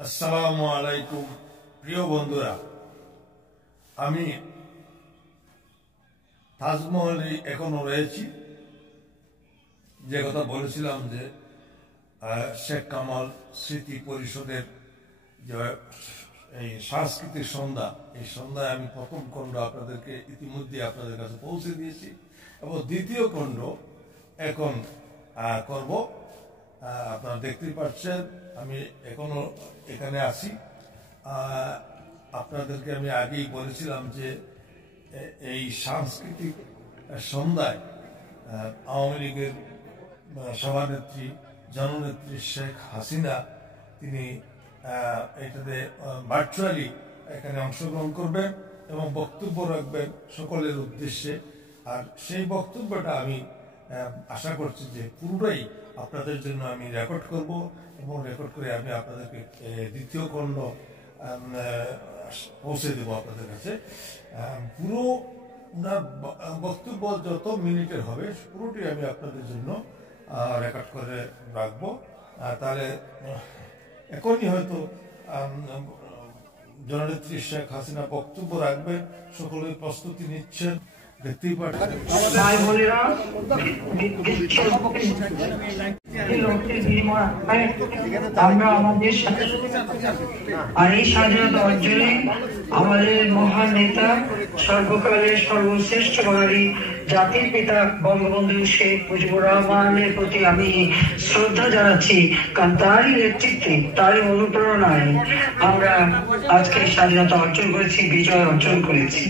আসসালামু আলাইকুম প্রিয় বন্ধুরা, আমি তাজমহলে এখনো রয়েছি। যে কথা বলেছিলাম যে শেখ কামাল স্মৃতি পরিষদের যে এই সাংস্কৃতিক সন্ধ্যা, এই সন্ধ্যায় আমি প্রথম খণ্ড আপনাদেরকে ইতিমধ্যে আপনাদের কাছে পৌঁছে দিয়েছি এবং দ্বিতীয় খণ্ড এখন করব। আপনারা দেখতেই পাচ্ছেন আমি এখনো এখানে আছি। আপনাদেরকে আমি আগেই বলেছিলাম যে এই সাংস্কৃতিক সন্ধ্যায় আওয়ামী লীগের সভানেত্রী জননেত্রী শেখ হাসিনা তিনি এটাতে ভার্চুয়ালি এখানে অংশগ্রহণ করবেন এবং বক্তব্য রাখবেন সকলের উদ্দেশ্যে। আর সেই বক্তব্যটা আমি আশা করছি যে পুরোটাই আপনাদের জন্য আমি রেকর্ড করব এবং রেকর্ড করে আমি আপনাদেরকে দ্বিতীয় খণ্ড পৌঁছে দেবো আপনাদের কাছে। পুরো ওনার বক্তব্য যত মিনিটের হবে পুরোটি আমি আপনাদের জন্য রেকর্ড করে রাখবো। তাহলে এখনই হয়তো জননেত্রী শেখ হাসিনা বক্তব্য রাখবেন, সকলে প্রস্তুতি নিচ্ছেন, দেখতেই পাচ্ছেন। আমরা আমাদের আর এই স্বাধীনতা অর্জনে আমাদের মহান নেতা সর্বকালের সর্বশ্রেষ্ঠ বাঙালি জাতির পিতা বঙ্গবন্ধু শেখ মুজিবুর রহমানের প্রতি আমি শ্রদ্ধা জানাচ্ছি, কারণ তারই নেতৃত্বে তারই অনুপ্রেরণায় আমরা আজকে স্বাধীনতা অর্জন করেছি, বিজয় অর্জন করেছি।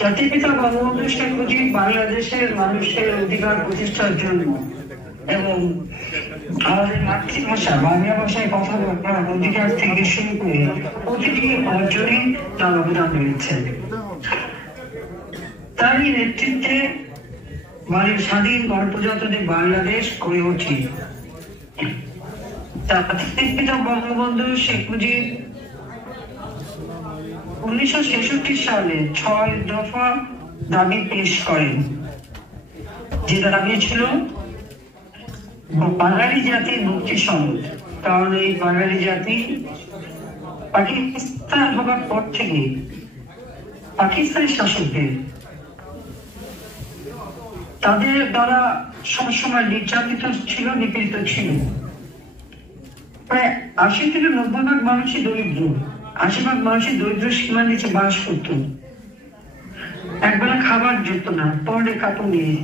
জাতির পিতা বঙ্গবন্ধু শেখ মুজিব বাংলাদেশের মানুষের অধিকার প্রতিষ্ঠার জন্য এবং আমাদের মাতৃভাষা বাংলা ভাষায় কথা বলার অধিকার থেকে শুরু করে প্রতিটি অর্জনে তার অবদান রয়েছে। তারই নেতৃত্বে স্বাধীন গণপ্রজাতন্ত্রী বাংলাদেশ গড়ে ওঠে। জাতির পিতা বঙ্গবন্ধু শেখ মুজিব 1966 সালে 6 দফা দাবি পেশ করেন, যে দাবি ছিল বাঙালি জাতির মুক্তি সনদ। কারণ এই বাঙালি জাতি পাকিস্তান হবার পর থেকে পাকিস্তানি শাসকদের তাদের দ্বারা সবসময় নির্যাতিত ছিল, নিপীড়িত ছিল। প্রায় 80 থেকে 90% মানুষই দরিদ্র, 80% মানুষই দরিদ্র সীমার নিচে বাস করত। একবেলা খাবার যেত না, পরনে কাপড় নেই,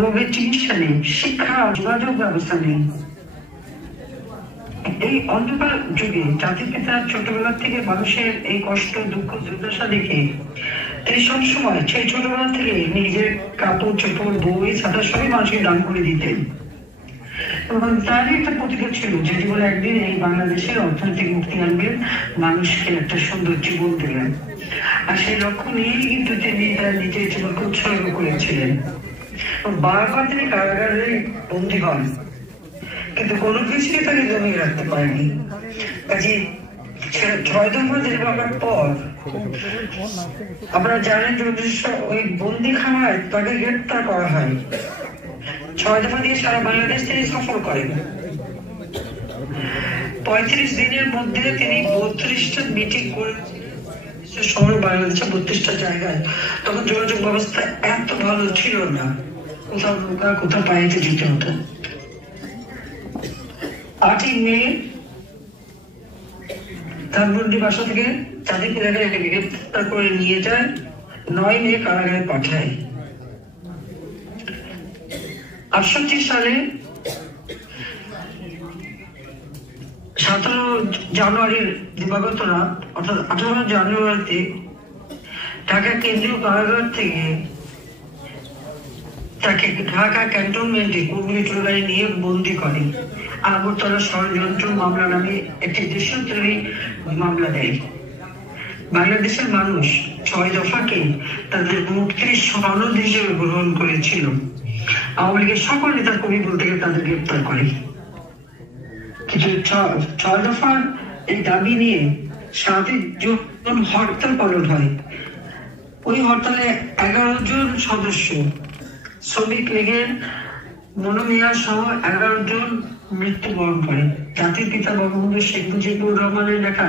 রোগের চিকিৎসা নেই, শিক্ষা যোগাযোগ ব্যবস্থা নেই। এই অন্ধকার যুগে জাতির পিতা ছোটবেলা থেকে মানুষের এই কষ্ট, দুঃখ, দুর্দশা দেখে তিনি সবসময় সেই ছোটবেলা থেকে নিজের কাপড় চোপড়, বই, ছাতা সবই মানুষকে দান করে দিতেন। এবং তারই একটা প্রতিজ্ঞা ছিল যে জীবনে একদিন এই বাংলাদেশের অর্থনৈতিক মুক্তি আনবেন, মানুষকে একটা সুন্দর জীবন দেবেন। আর সেই লক্ষ্য নিয়েই কিন্তু তিনি তার নিজের জীবনকে উৎসর্গ করেছিলেন। বারবার তিনি কারাগারে বন্দী হন, কিন্তু কোনো কিছুই তাকে জমিয়ে রাখতে পারেনি। কাজে 6 দফা জেল ভাঙার পর আপনারা জানেন যে ওই বন্দিখানায় তাকে গ্রেপ্তার করা হয়। 6 দফা দিয়ে সারা বাংলাদেশ তিনি সফর করেন। 35 দিনের মধ্যে তিনি 32টা মিটিং করে শহর বাংলাদেশে 32টা জায়গায়। তখন যোগাযোগ ব্যবস্থা এত ভালো ছিল না, কোথাও নৌকা, কোথাও পানিতে যেতে হতো। 8ই মে ধানমন্ডি বাসা থেকে জাতির পিতাকে গ্রেপ্তার করে নিয়ে যায়, 9 মে কারাগারে পাঠায়। 68 সালে 17 জানুয়ারির দিবাগত রাত, অর্থাৎ 18 জানুয়ারিতে ঢাকা কেন্দ্রীয় কারাগার থেকে তাকে ঢাকা ক্যান্টনমেন্টে কুমিল্লা ট্রেলারে নিয়ে বন্দী করে। আগরতলা ষড়যন্ত্র মামলা নামে একটি দেশদ্রোহী মামলা দেয়। বাংলাদেশের মানুষ 6 দফাকে তাদের মুক্তির সনদ হিসেবে গ্রহণ করেছিল। আওয়ামী লীগের সকল নেতা কবি বলতে গেলে তাদের গ্রেপ্তার করে। কিন্তু 6 দফার এই দাবি নিয়ে 7 জন হরতাল পালন হয়। ওই হরতালে 11 জন সদস্য শ্রমিক লীগের মনু মিয়া সহ 11 জন মৃত্যুবরণ করে। জাতির পিতা বঙ্গবন্ধু শেখ মুজিবুর রহমানের লেখা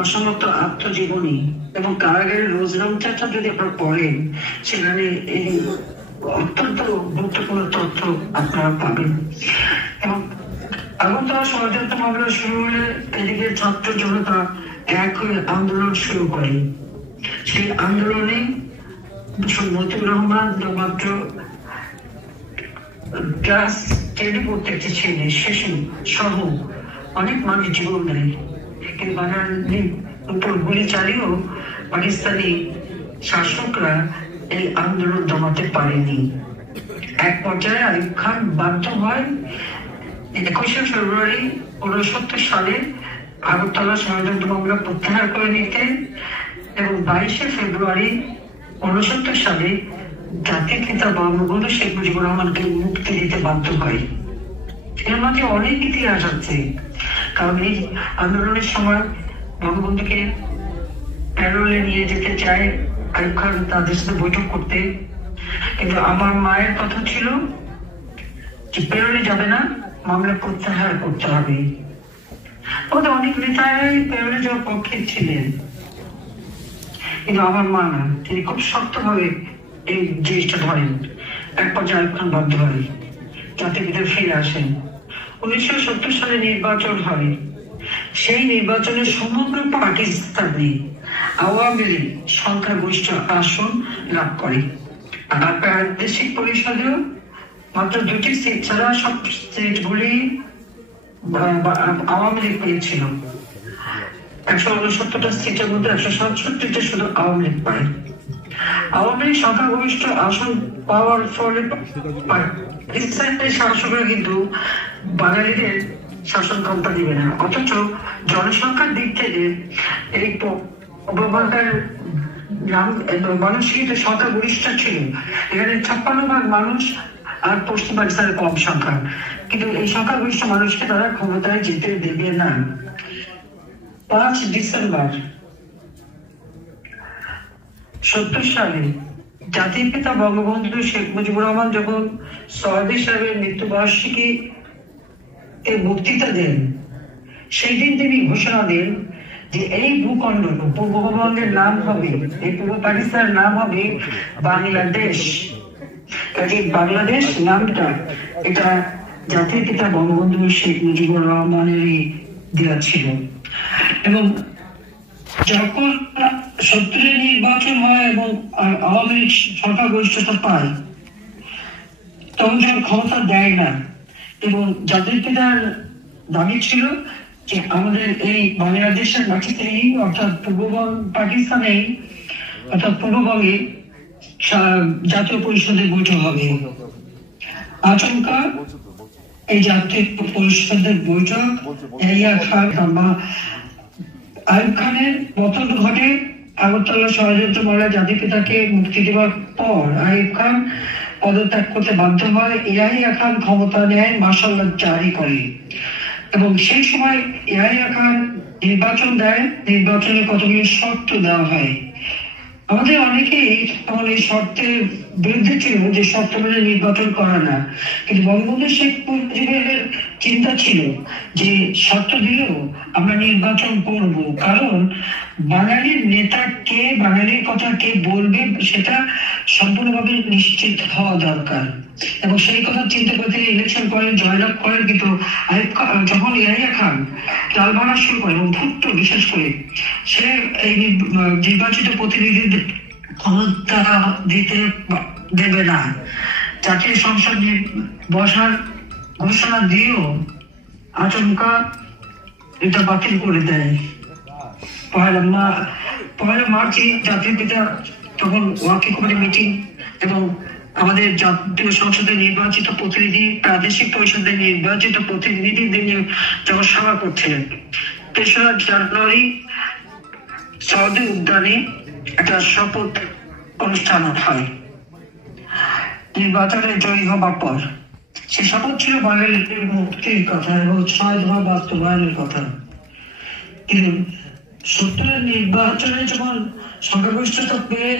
অসমাপ্ত আত্মজীবনী এবং কারাগারের রোজনাম চাচা যদি আপনারা পড়েন, সেখানে এই অত্যন্ত গুরুত্বপূর্ণ তথ্য আপনারা পাবেন। এবং আগরতলা ষড়যন্ত্র মামলা শুরু হলে এদিকে ছাত্র জনতা এক হয়ে আন্দোলন শুরু করে। সেই আন্দোলনে মতিউর রহমান মাত্র ক্লাস 10 পড়তে একটি ছেলে শেষে সহ অনেক মানুষ জীবন দেয়। কিন্তু বাঙালির উপর গুলি চালিয়েও পাকিস্তানি শাসকরা এই আন্দোলন দমাতে পারেনি। এক পর্যায়ে আইয়ুব খান বাধ্য হয় 21শে ফেব্রুয়ারি 1969 সালে আগরতলা ষড়যন্ত্র মামলা প্রত্যাহার করে নিতে এবং 22শে ফেব্রুয়ারি 1969 সালে জাতির পিতা বঙ্গবন্ধু শেখ মুজিবুর রহমানকে মুক্তি দিতে বাধ্য হয়। এর মধ্যে অনেক ইতিহাস আছে, কারণ এই আন্দোলনের সময় বঙ্গবন্ধুকে প্যারোলে নিয়ে যেতে চায় আইয়ুব খান তাদের সাথে বৈঠক করতে, কিন্তু আমার মায়ের কথা ছিল যে প্যারোলে যাবে না, মামলা প্রত্যাহার করতে হবে। ওদের অনেক নেতারাই প্যারোলে যাওয়ার পক্ষে ছিলেন, কিন্তু আমার মা না, তিনি খুব শক্তভাবে এই জিনিসটা ধরেন। এক পর্যায়ে আইয়ুব খান বাধ্য হয়, জাতির পিতা ফিরে আসেন। 1970 সালে নির্বাচন হয়। সেই নির্বাচনে সমগ্র পাকিস্তানে আওয়ামী লীগ সংখ্যাগরিষ্ঠ আসন লাভ করে। আর প্রাদেশিক পরিষদেও মাত্র 2টি সিট ছাড়া সব সিটগুলি আওয়ামী লীগ পেয়েছিল। 169টা সিটের মধ্যে 167টা শুধু আওয়ামী লীগ পায়। আওয়ামী লীগ সংখ্যাগরিষ্ঠ আসন পাওয়ার ফলে পাকিস্তানের শাসকরা কিন্তু বাঙালিদের শাসন ক্ষমতা দিবে না, অথচ জনসংখ্যার দিক থেকে এই উপভাষার মানুষ কিন্তু সংখ্যাগরিষ্ঠ ছিল। এখানে 56% মানুষ আর পশ্চিম পাকিস্তানের কম সংখ্যা, কিন্তু এই সংখ্যাগরিষ্ঠ মানুষকে তারা ক্ষমতায় যেতে দেবে না। 5 ডিসেম্বর 70 সালে জাতির পিতা বঙ্গবন্ধু শেখ মুজিবুর রহমান যখন সৌদি সাহেবের মৃত্যুবার্ষিকী বক্তৃতা দেন, সেই দিন তিনি ঘোষণা দেন যে এই ভূখণ্ড পূর্ববঙ্গের নাম হবে, এই পূর্ব পাকিস্তানের নাম হবে বাংলাদেশ। কাজে বাংলাদেশ নামটা এটা জাতির পিতা বঙ্গবন্ধু শেখ মুজিবুর রহমানেরই দেওয়া ছিল। এবং যখন 70 নির্বাচন হয় এবং আওয়ামী লীগ সংখ্যাগরিষ্ঠতা পায়, তখন যখন ক্ষমতা দেয় না, এবং জাতির পিতার দাবি ছিল যে আমাদের এই বাংলাদেশের মাটিতেই অর্থাৎ পাকিস্তানেই অর্থাৎ পূর্ববঙ্গে জাতীয় পরিষদের বৈঠক হবে। আচমকা এই জাতীয় পরিষদের বৈঠক আইয়ুব খানের পতন ঘটে। আগরতলা ষড়যন্ত্র মামলায় জাতির পিতাকে মুক্তি দেওয়ার পর আইয়ুব খান পদত্যাগ করতে বাধ্য হয়। ইয়াহিয়া খান ক্ষমতা নেয়, মার্শাল ল জারি করে এবং সেই সময় ইয়াহিয়া খান নির্বাচন দেয়। নির্বাচনে কতগুলো শর্ত দেওয়া হয়। আমাদের অনেকেই তখন এই শর্তের বিরুদ্ধে ছিল যে শর্ত মেনে নির্বাচন করা না, কিন্তু বঙ্গবন্ধু শেখ মুজিবের চিন্তা ছিল যে শর্ত দিলেও আমরা নির্বাচন করব, কারণ বাঙালির নেতা কে, বাঙালির কথা কে বলবে সেটা সম্পূর্ণভাবে নিশ্চিত হওয়া দরকার। এবং সেই কথা চিন্তা করে তিনি ইলেকশন করেন, জয়লাভ করেন। কিন্তু যখন ইয়াহিয়া খান চাল ভাঙা শুরু করে এবং ভুট্টো বিশেষ করে সে এই নির্বাচিত প্রতিনিধিদের ক্ষমতা দিতে দেবে না, জাতীয় সংসদ বসার ঘোষণা দিয়েও আচমকা এটা বাতিল করে দেয়। পয়লা মার্চে জাতীয় পিতা তখন ওয়াকি কমিটি মিটিং এবং আমাদের জাতীয় সংসদের নির্বাচিত প্রতিনিধি, প্রাদেশিক পরিষদের নির্বাচিত প্রতিনিধিদের নিয়ে যখন সভা করছিলেন, 3রা জানুয়ারি সৌদি উদ্যানে একটা শপথ অনুষ্ঠান হয় নির্বাচনে জয়ী হবার পর। সে শপথ ছিল বাঙালিদের মুক্তির কথা এবং 6 দফা বাস্তবায়নের কথা। কিন্তু 70 নির্বাচনে যখন সংখ্যাগরিষ্ঠতা পেয়ে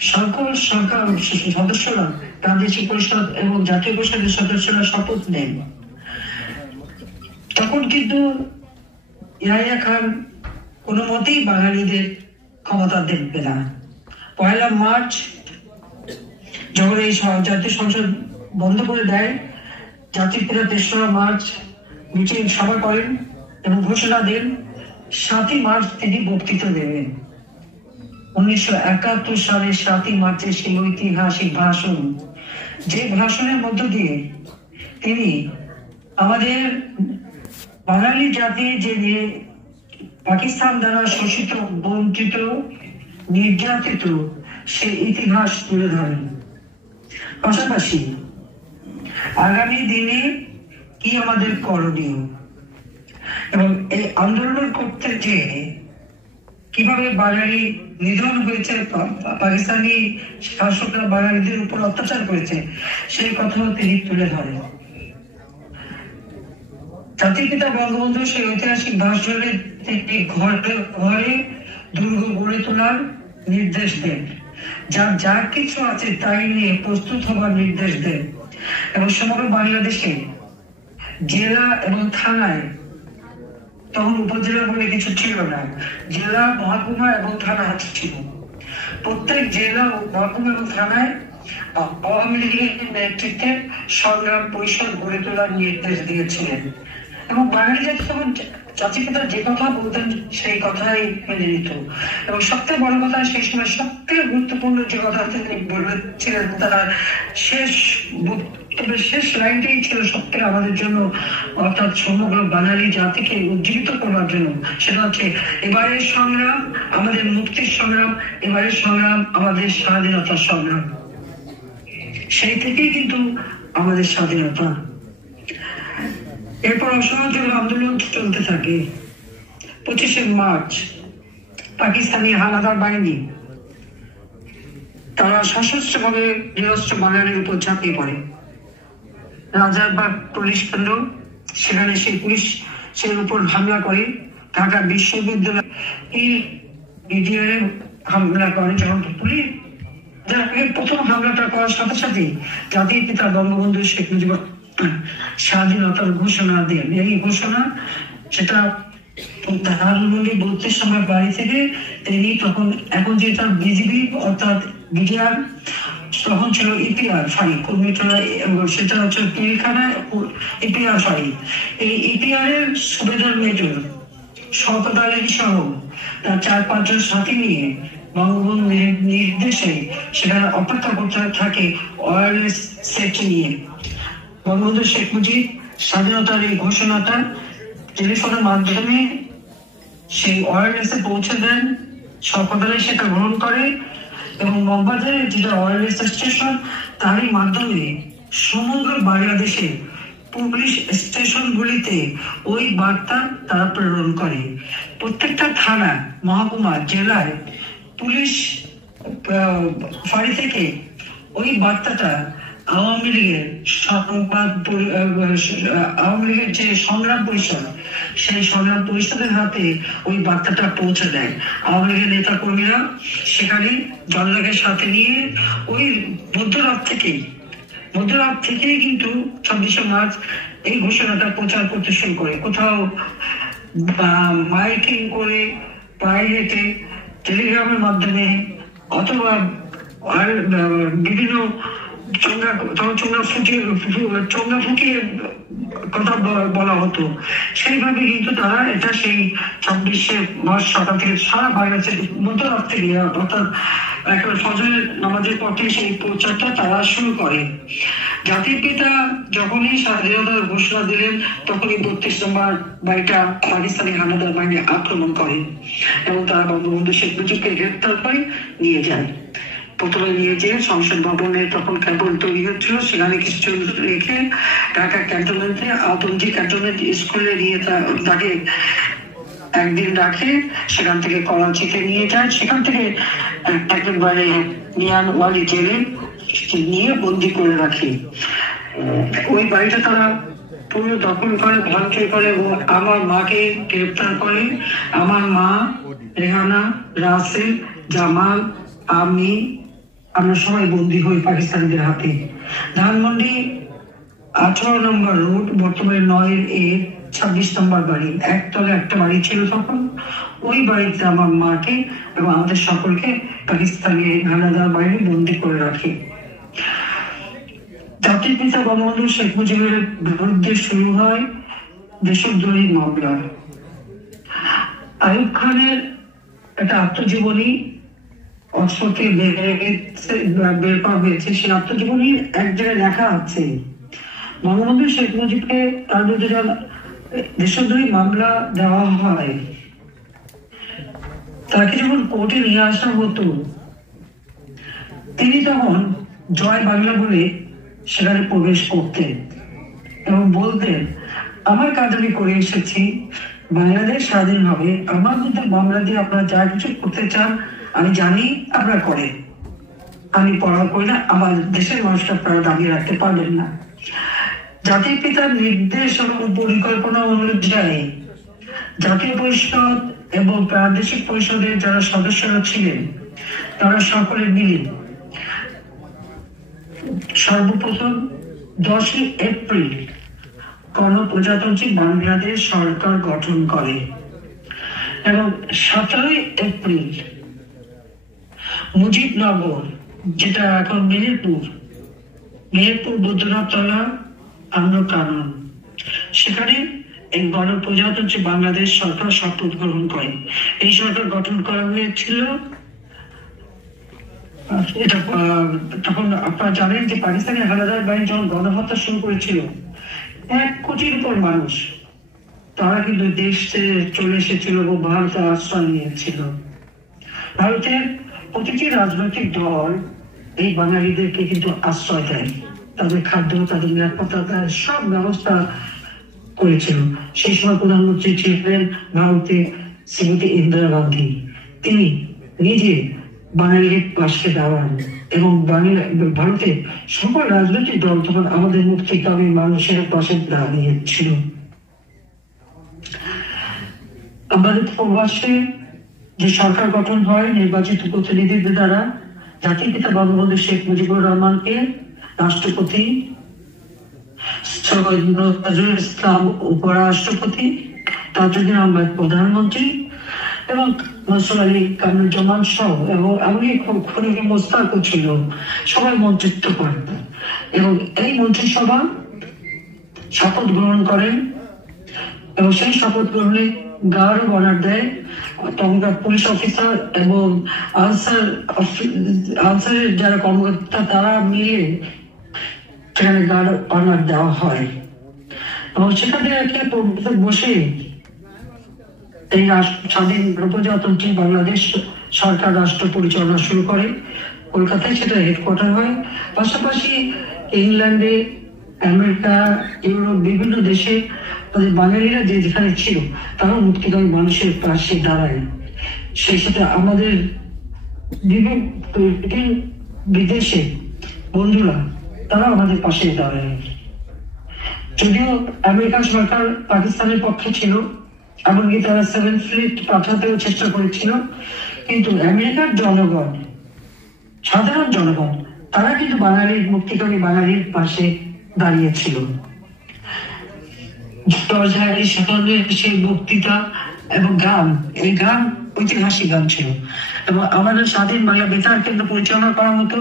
সকল সরকার সদস্যরা, প্রাদেশিক পরিষদ এবং জাতীয় পরিষদের সদস্যরা শপথ নেন। তখন কিন্তু ইয়াহিয়া খান কোনো মতেই বাঙালিদের ক্ষমতা দেখবে না। 1 মার্চ যখন এই জাতীয় সংসদ বন্ধ করে দেয়, জাতির পিতা 3রা মার্চ মিটিং সভা করেন এবং ঘোষণা দেন 7ই মার্চ তিনি বক্তৃতা দেবেন। 1971 সালের 7ই মার্চের সেই ঐতিহাসিক ভাষণ, যে ভাষণের মধ্য দিয়ে তিনি আমাদের বাঙালি জাতি যে পাকিস্তান দ্বারা শোষিত, বঞ্চিত, নির্যাতিত সেই ইতিহাস তুলে ধরেন। পাশাপাশি আগামী দিনে কি আমাদের করণীয় এবং এই আন্দোলন করতে যে কিভাবে বাঙালি নিধন হয়েছে, পাকিস্তানি শাসকরা বাঙালিদের উপর অত্যাচার করেছে, সেই কথাও তিনি তুলে ধরেন। জাতির পিতা বঙ্গবন্ধু সেই ঐতিহাসিক ভাষণে তিনি ঘরে ঘরে দুর্গ গড়ে তোলার নির্দেশ দেন, যা কিছু আছে তাই নিয়ে প্রস্তুত হবার নির্দেশ দেন এবং সমগ্র বাংলাদেশে জেলা এবং থানায়, তখন উপজেলা বলে কিছু ছিল না, জেলা, মহকুমা এবং থানা ছিল, প্রত্যেক জেলা ও মহকুমা এবং থানায় আওয়ামী লীগের নেতৃত্বে সংগ্রাম পরিষদ গড়ে তোলার নির্দেশ দিয়েছিলেন এবং বাঙালি জাতি তখন জাতির পিতা যে কথা বলতেন সেই কথাই মেনে নিত। এবং সবথেকে বড় কথা, সেই সময় সবথেকে গুরুত্বপূর্ণ যে কথা তিনি বলেছিলেন, তারা শেষ লাইনটাই ছিল সবথেকে আমাদের জন্য, অর্থাৎ সমগ্র বাঙালি জাতিকে উজ্জীবিত করবার জন্য। সেটা হচ্ছে এবারের সংগ্রাম আমাদের মুক্তির সংগ্রাম, এবারের সংগ্রাম আমাদের স্বাধীনতার সংগ্রাম। সেই থেকেই কিন্তু আমাদের স্বাধীনতা। এরপর অসহযোগ আন্দোলন চলতে থাকে। 25শে মার্চ পাকিস্তানি হানাদার বাহিনী তারা সশস্ত্রভাবে নিরস্ত্র বাঙালির উপর ঝাঁপিয়ে পড়ে। রাজারবাগ পুলিশ কেন্দ্র, সেখানে সেই পুলিশ সেই উপর হামলা করে। ঢাকা বিশ্ববিদ্যালয় হামলা করে। যখন পুলিশ প্রথম হামলাটা করার সাথে সাথে জাতির পিতা বঙ্গবন্ধু শেখ মুজিবুর স্বাধীনতার ঘোষণা দেন। এই ঘোষণা সেটা ধানমন্ডি 32 নম্বর বাড়ি থেকে তিনি তখন, এখন যেটা বিজিবি অর্থাৎ বিডিআর, তখন ছিল ইপিআর ফাঁড়ি, সেটা হচ্ছে পিলখানা ইপিআর ফাঁড়ি। এই ইপিআর এর সুবেদার মেজর শওকত আলী সহ তার 4-5 জন সাথী নিয়ে বঙ্গবন্ধুর নির্দেশে সেখানে অপেক্ষা করতে থাকে ওয়্যারলেস সেট নিয়ে। বঙ্গবন্ধু শেখ মুজিব স্বাধীনতার এই ঘোষণাটা টেলিফোনের মাধ্যমে সেই ওয়্যারলেসে পৌঁছে দেন। শওকত আলী সেটা গ্রহণ করে এবং মগবাজারে যেটা ওয়্যারলেস স্টেশন, তারই মাধ্যমে সমগ্র বাংলাদেশে পুলিশ স্টেশনগুলিতে ওই বার্তা তারা প্রেরণ করে। প্রত্যেকটা থানা, মহকুমা, জেলায় পুলিশ ফাঁড়ি থেকে ওই বার্তাটা আওয়ামী লীগের যে সংগ্রাম পরিষদ, সেই সংগ্রাম পরিষদের হাতে ওই বার্তাটা পৌঁছে দেয়। আওয়ামী লীগের নেতা কর্মীরা সেখানে জনগণের সাথে নিয়ে ওই মধ্যরাত থেকেই কিন্তু 26শে মার্চ এই ঘোষণাটা প্রচার করতে শুরু করে। কোথাও মাইকিং করে, পায়ে হেঁটে, টেলিগ্রামের মাধ্যমে, অথবা বিভিন্ন চোঙ্গা ফুটিয়ে কথা বলা হতো। সেইভাবে কিন্তু তারা এটা সেই 26শে মার্চ সকাল থেকে সারা বাংলাদেশের মধ্যরাত থেকে, অর্থাৎ একেবারে ফজরের নামাজের পর থেকে সেই প্রচারটা তারা শুরু করে। জাতির পিতা যখনই স্বাধীনতার ঘোষণা দিলেন, তখনই 32 নম্বর বাড়িটা পাকিস্তানি হানাদার বাহিনী আক্রমণ করে এবং তারা বঙ্গবন্ধু শেখ মুজিবকে গ্রেপ্তার করে নিয়ে যায়। প্রথমে নিয়ে যেয়ে সংসদ ভবনে তখন কেবল তৈরি হচ্ছিল, সেখানে কিছু রেখে ঢাকা ক্যান্টনমেন্টে আতঞ্জি ক্যান্টনমেন্ট স্কুলে নিয়ে তাকে একদিন রাখে। সেখান থেকে করাচিতে নিয়ে যায়, সেখান থেকে একেবারে মিয়ান ওয়ালি জেলে নিয়ে বন্দি করে রাখে। ওই বাড়িটা তারা পুরো দখল করে, ভাঙচুর করে এবং আমার মাকে গ্রেপ্তার করে। আমার মা, রেহানা, রাসেল, জামাল, আমি আমরা সবাই বন্দী হই পাকিস্তানিদের হাতে। ধানমন্ডি 18 নম্বর রোড, বর্তমানে 9-26 নম্বর বাড়ি, একতলে একটা বাড়ি ছিল তখন। ওই বাড়িতে আমার মাকে এবং আমাদের সকলকে পাকিস্তানি হানাদার বাহিনী বন্দী করে রাখে। জাতির পিতা বঙ্গবন্ধু শেখ মুজিবের বিরুদ্ধে শুরু হয় দেশদ্রোহী মামলা। আইয়ুব খানের একটা আত্মজীবনী অক্সফোর্ডে বের করা হয়েছে। সেই আত্মজীবনী এক জায়গায় লেখা আছে, বঙ্গবন্ধু শেখ মুজিবকে তার বিরুদ্ধে দেশদ্রোহী মামলা দেওয়া হয়, তাকে যখন কোর্টে নিয়ে আসা হতো তিনি তখন জয় বাংলা বলে সেখানে প্রবেশ করতেন এবং বলতেন, আমার কাজ আমি করে এসেছি, বাংলাদেশ স্বাধীন হবে, আমার মধ্যে মামলা দিয়ে আপনারা যা কিছু করতে চান আমি জানি আপনারা করেন, আমি পড়া করি না, আমার দেশের মানুষকে আপনারা দাবিয়ে রাখতে পারবেন না। জাতির পিতার নির্দেশ এবং পরিকল্পনা অনুযায়ী জাতীয় পরিষদ এবং প্রাদেশিক পরিষদের যারা সদস্যরা ছিলেন তারা সকলে মিলে সর্বপ্রথম 10 এপ্রিল গণপ্রজাতন্ত্রী বাংলাদেশ সরকার গঠন করে এবং 17 এপ্রিল মুজিবনগর, যেটা এখন মেহেরপুর বৈদ্যনাথ তলা আন্দোলন, সেখানে এই গণপ্রজাতন্ত্রী বাংলাদেশ সরকার শপথ গ্রহণ করে। এই সরকার গঠন করা হয়েছিল। এটা তখন আপনারা জানেন যে পাকিস্তানি হানাদার বাহিনী যখন গণহত্যা শুরু করেছিল, 1 কোটির উপর মানুষ তারা কিন্তু দেশ চলে এসেছিল এবং ভারতে আশ্রয় নিয়েছিল। ভারতের প্রতিটি রাজনৈতিক দল এই বাঙালিদেরকে কিন্তু আশ্রয় দেয়, তাদের খাদ্য, তাদের নিরাপত্তা, তাদের সব ব্যবস্থা করেছিল। সেই সময় প্রধানমন্ত্রী ছিলেন ভারতে শ্রীমতী ইন্দিরা গান্ধী। তিনি নিজে বাঙালির পাশে দাঁড়ান এবং ভারতের সকল রাজনৈতিক দল তখন আমাদের মুক্তিকামী মানুষের পাশে দাঁড়িয়েছিল। আমাদের প্রবাসে যে সরকার গঠন হয় নির্বাচিত প্রতিনিধিদের দ্বারা, জাতির পিতা বঙ্গবন্ধু শেখ মুজিবুর রহমানকে রাষ্ট্রপতি, সৈয়দ নজরুল ইসলাম উপরাষ্ট্রপতি, তাজউদ্দিন আহমেদ প্রধানমন্ত্রী এবং নসরুল আলী কামরুজ্জামান সহ এবং এমনকি খলিল মোস্তাকও ছিল, সবাই মন্ত্রিত্ব করেন এবং এই মন্ত্রিসভা শপথ গ্রহণ করেন এবং সেই শপথ গ্রহণে গার্ড অফ অনার দেয় তখনকার পুলিশ অফিসার এবং আনসারের যারা কর্মকর্তা তারা মিলে সেখানে গার্ড অফ অনার দেওয়া হয় এবং সেখানে বসে এই স্বাধীন প্রজাতন্ত্রী বাংলাদেশ সরকার রাষ্ট্র পরিচালনা শুরু করে। কলকাতায় সেটা হেডকোয়ার্টার হয়। পাশাপাশি ইংল্যান্ডে, আমেরিকা, ইউরোপ বিভিন্ন দেশে তাদের বাঙালিরা যে যেখানে ছিল তারা মুক্তিকামী মানুষের পাশে দাঁড়ায়। সেই সাথে আমাদের বিভিন্ন বিদেশে বন্ধুরা তারা আমাদের পাশে দাঁড়ায়। যদিও আমেরিকান সরকার পাকিস্তানের পক্ষে ছিল, এমনকি তারা 7th ফ্লিট পাঠাতেও চেষ্টা করেছিল, কিন্তু আমেরিকার জনগণ, সাধারণ জনগণ তারা কিন্তু বাঙালির মুক্তিকামী বাঙালির পাশে দাঁড়িয়েছিল। জর্জ হ্যারিস সেই বক্তৃতা এবং গান, এই গান ঐতিহাসিক গান ছিল এবং আমাদের স্বাধীন বাংলা বেতার কেন্দ্র পরিচালনা করা হতো।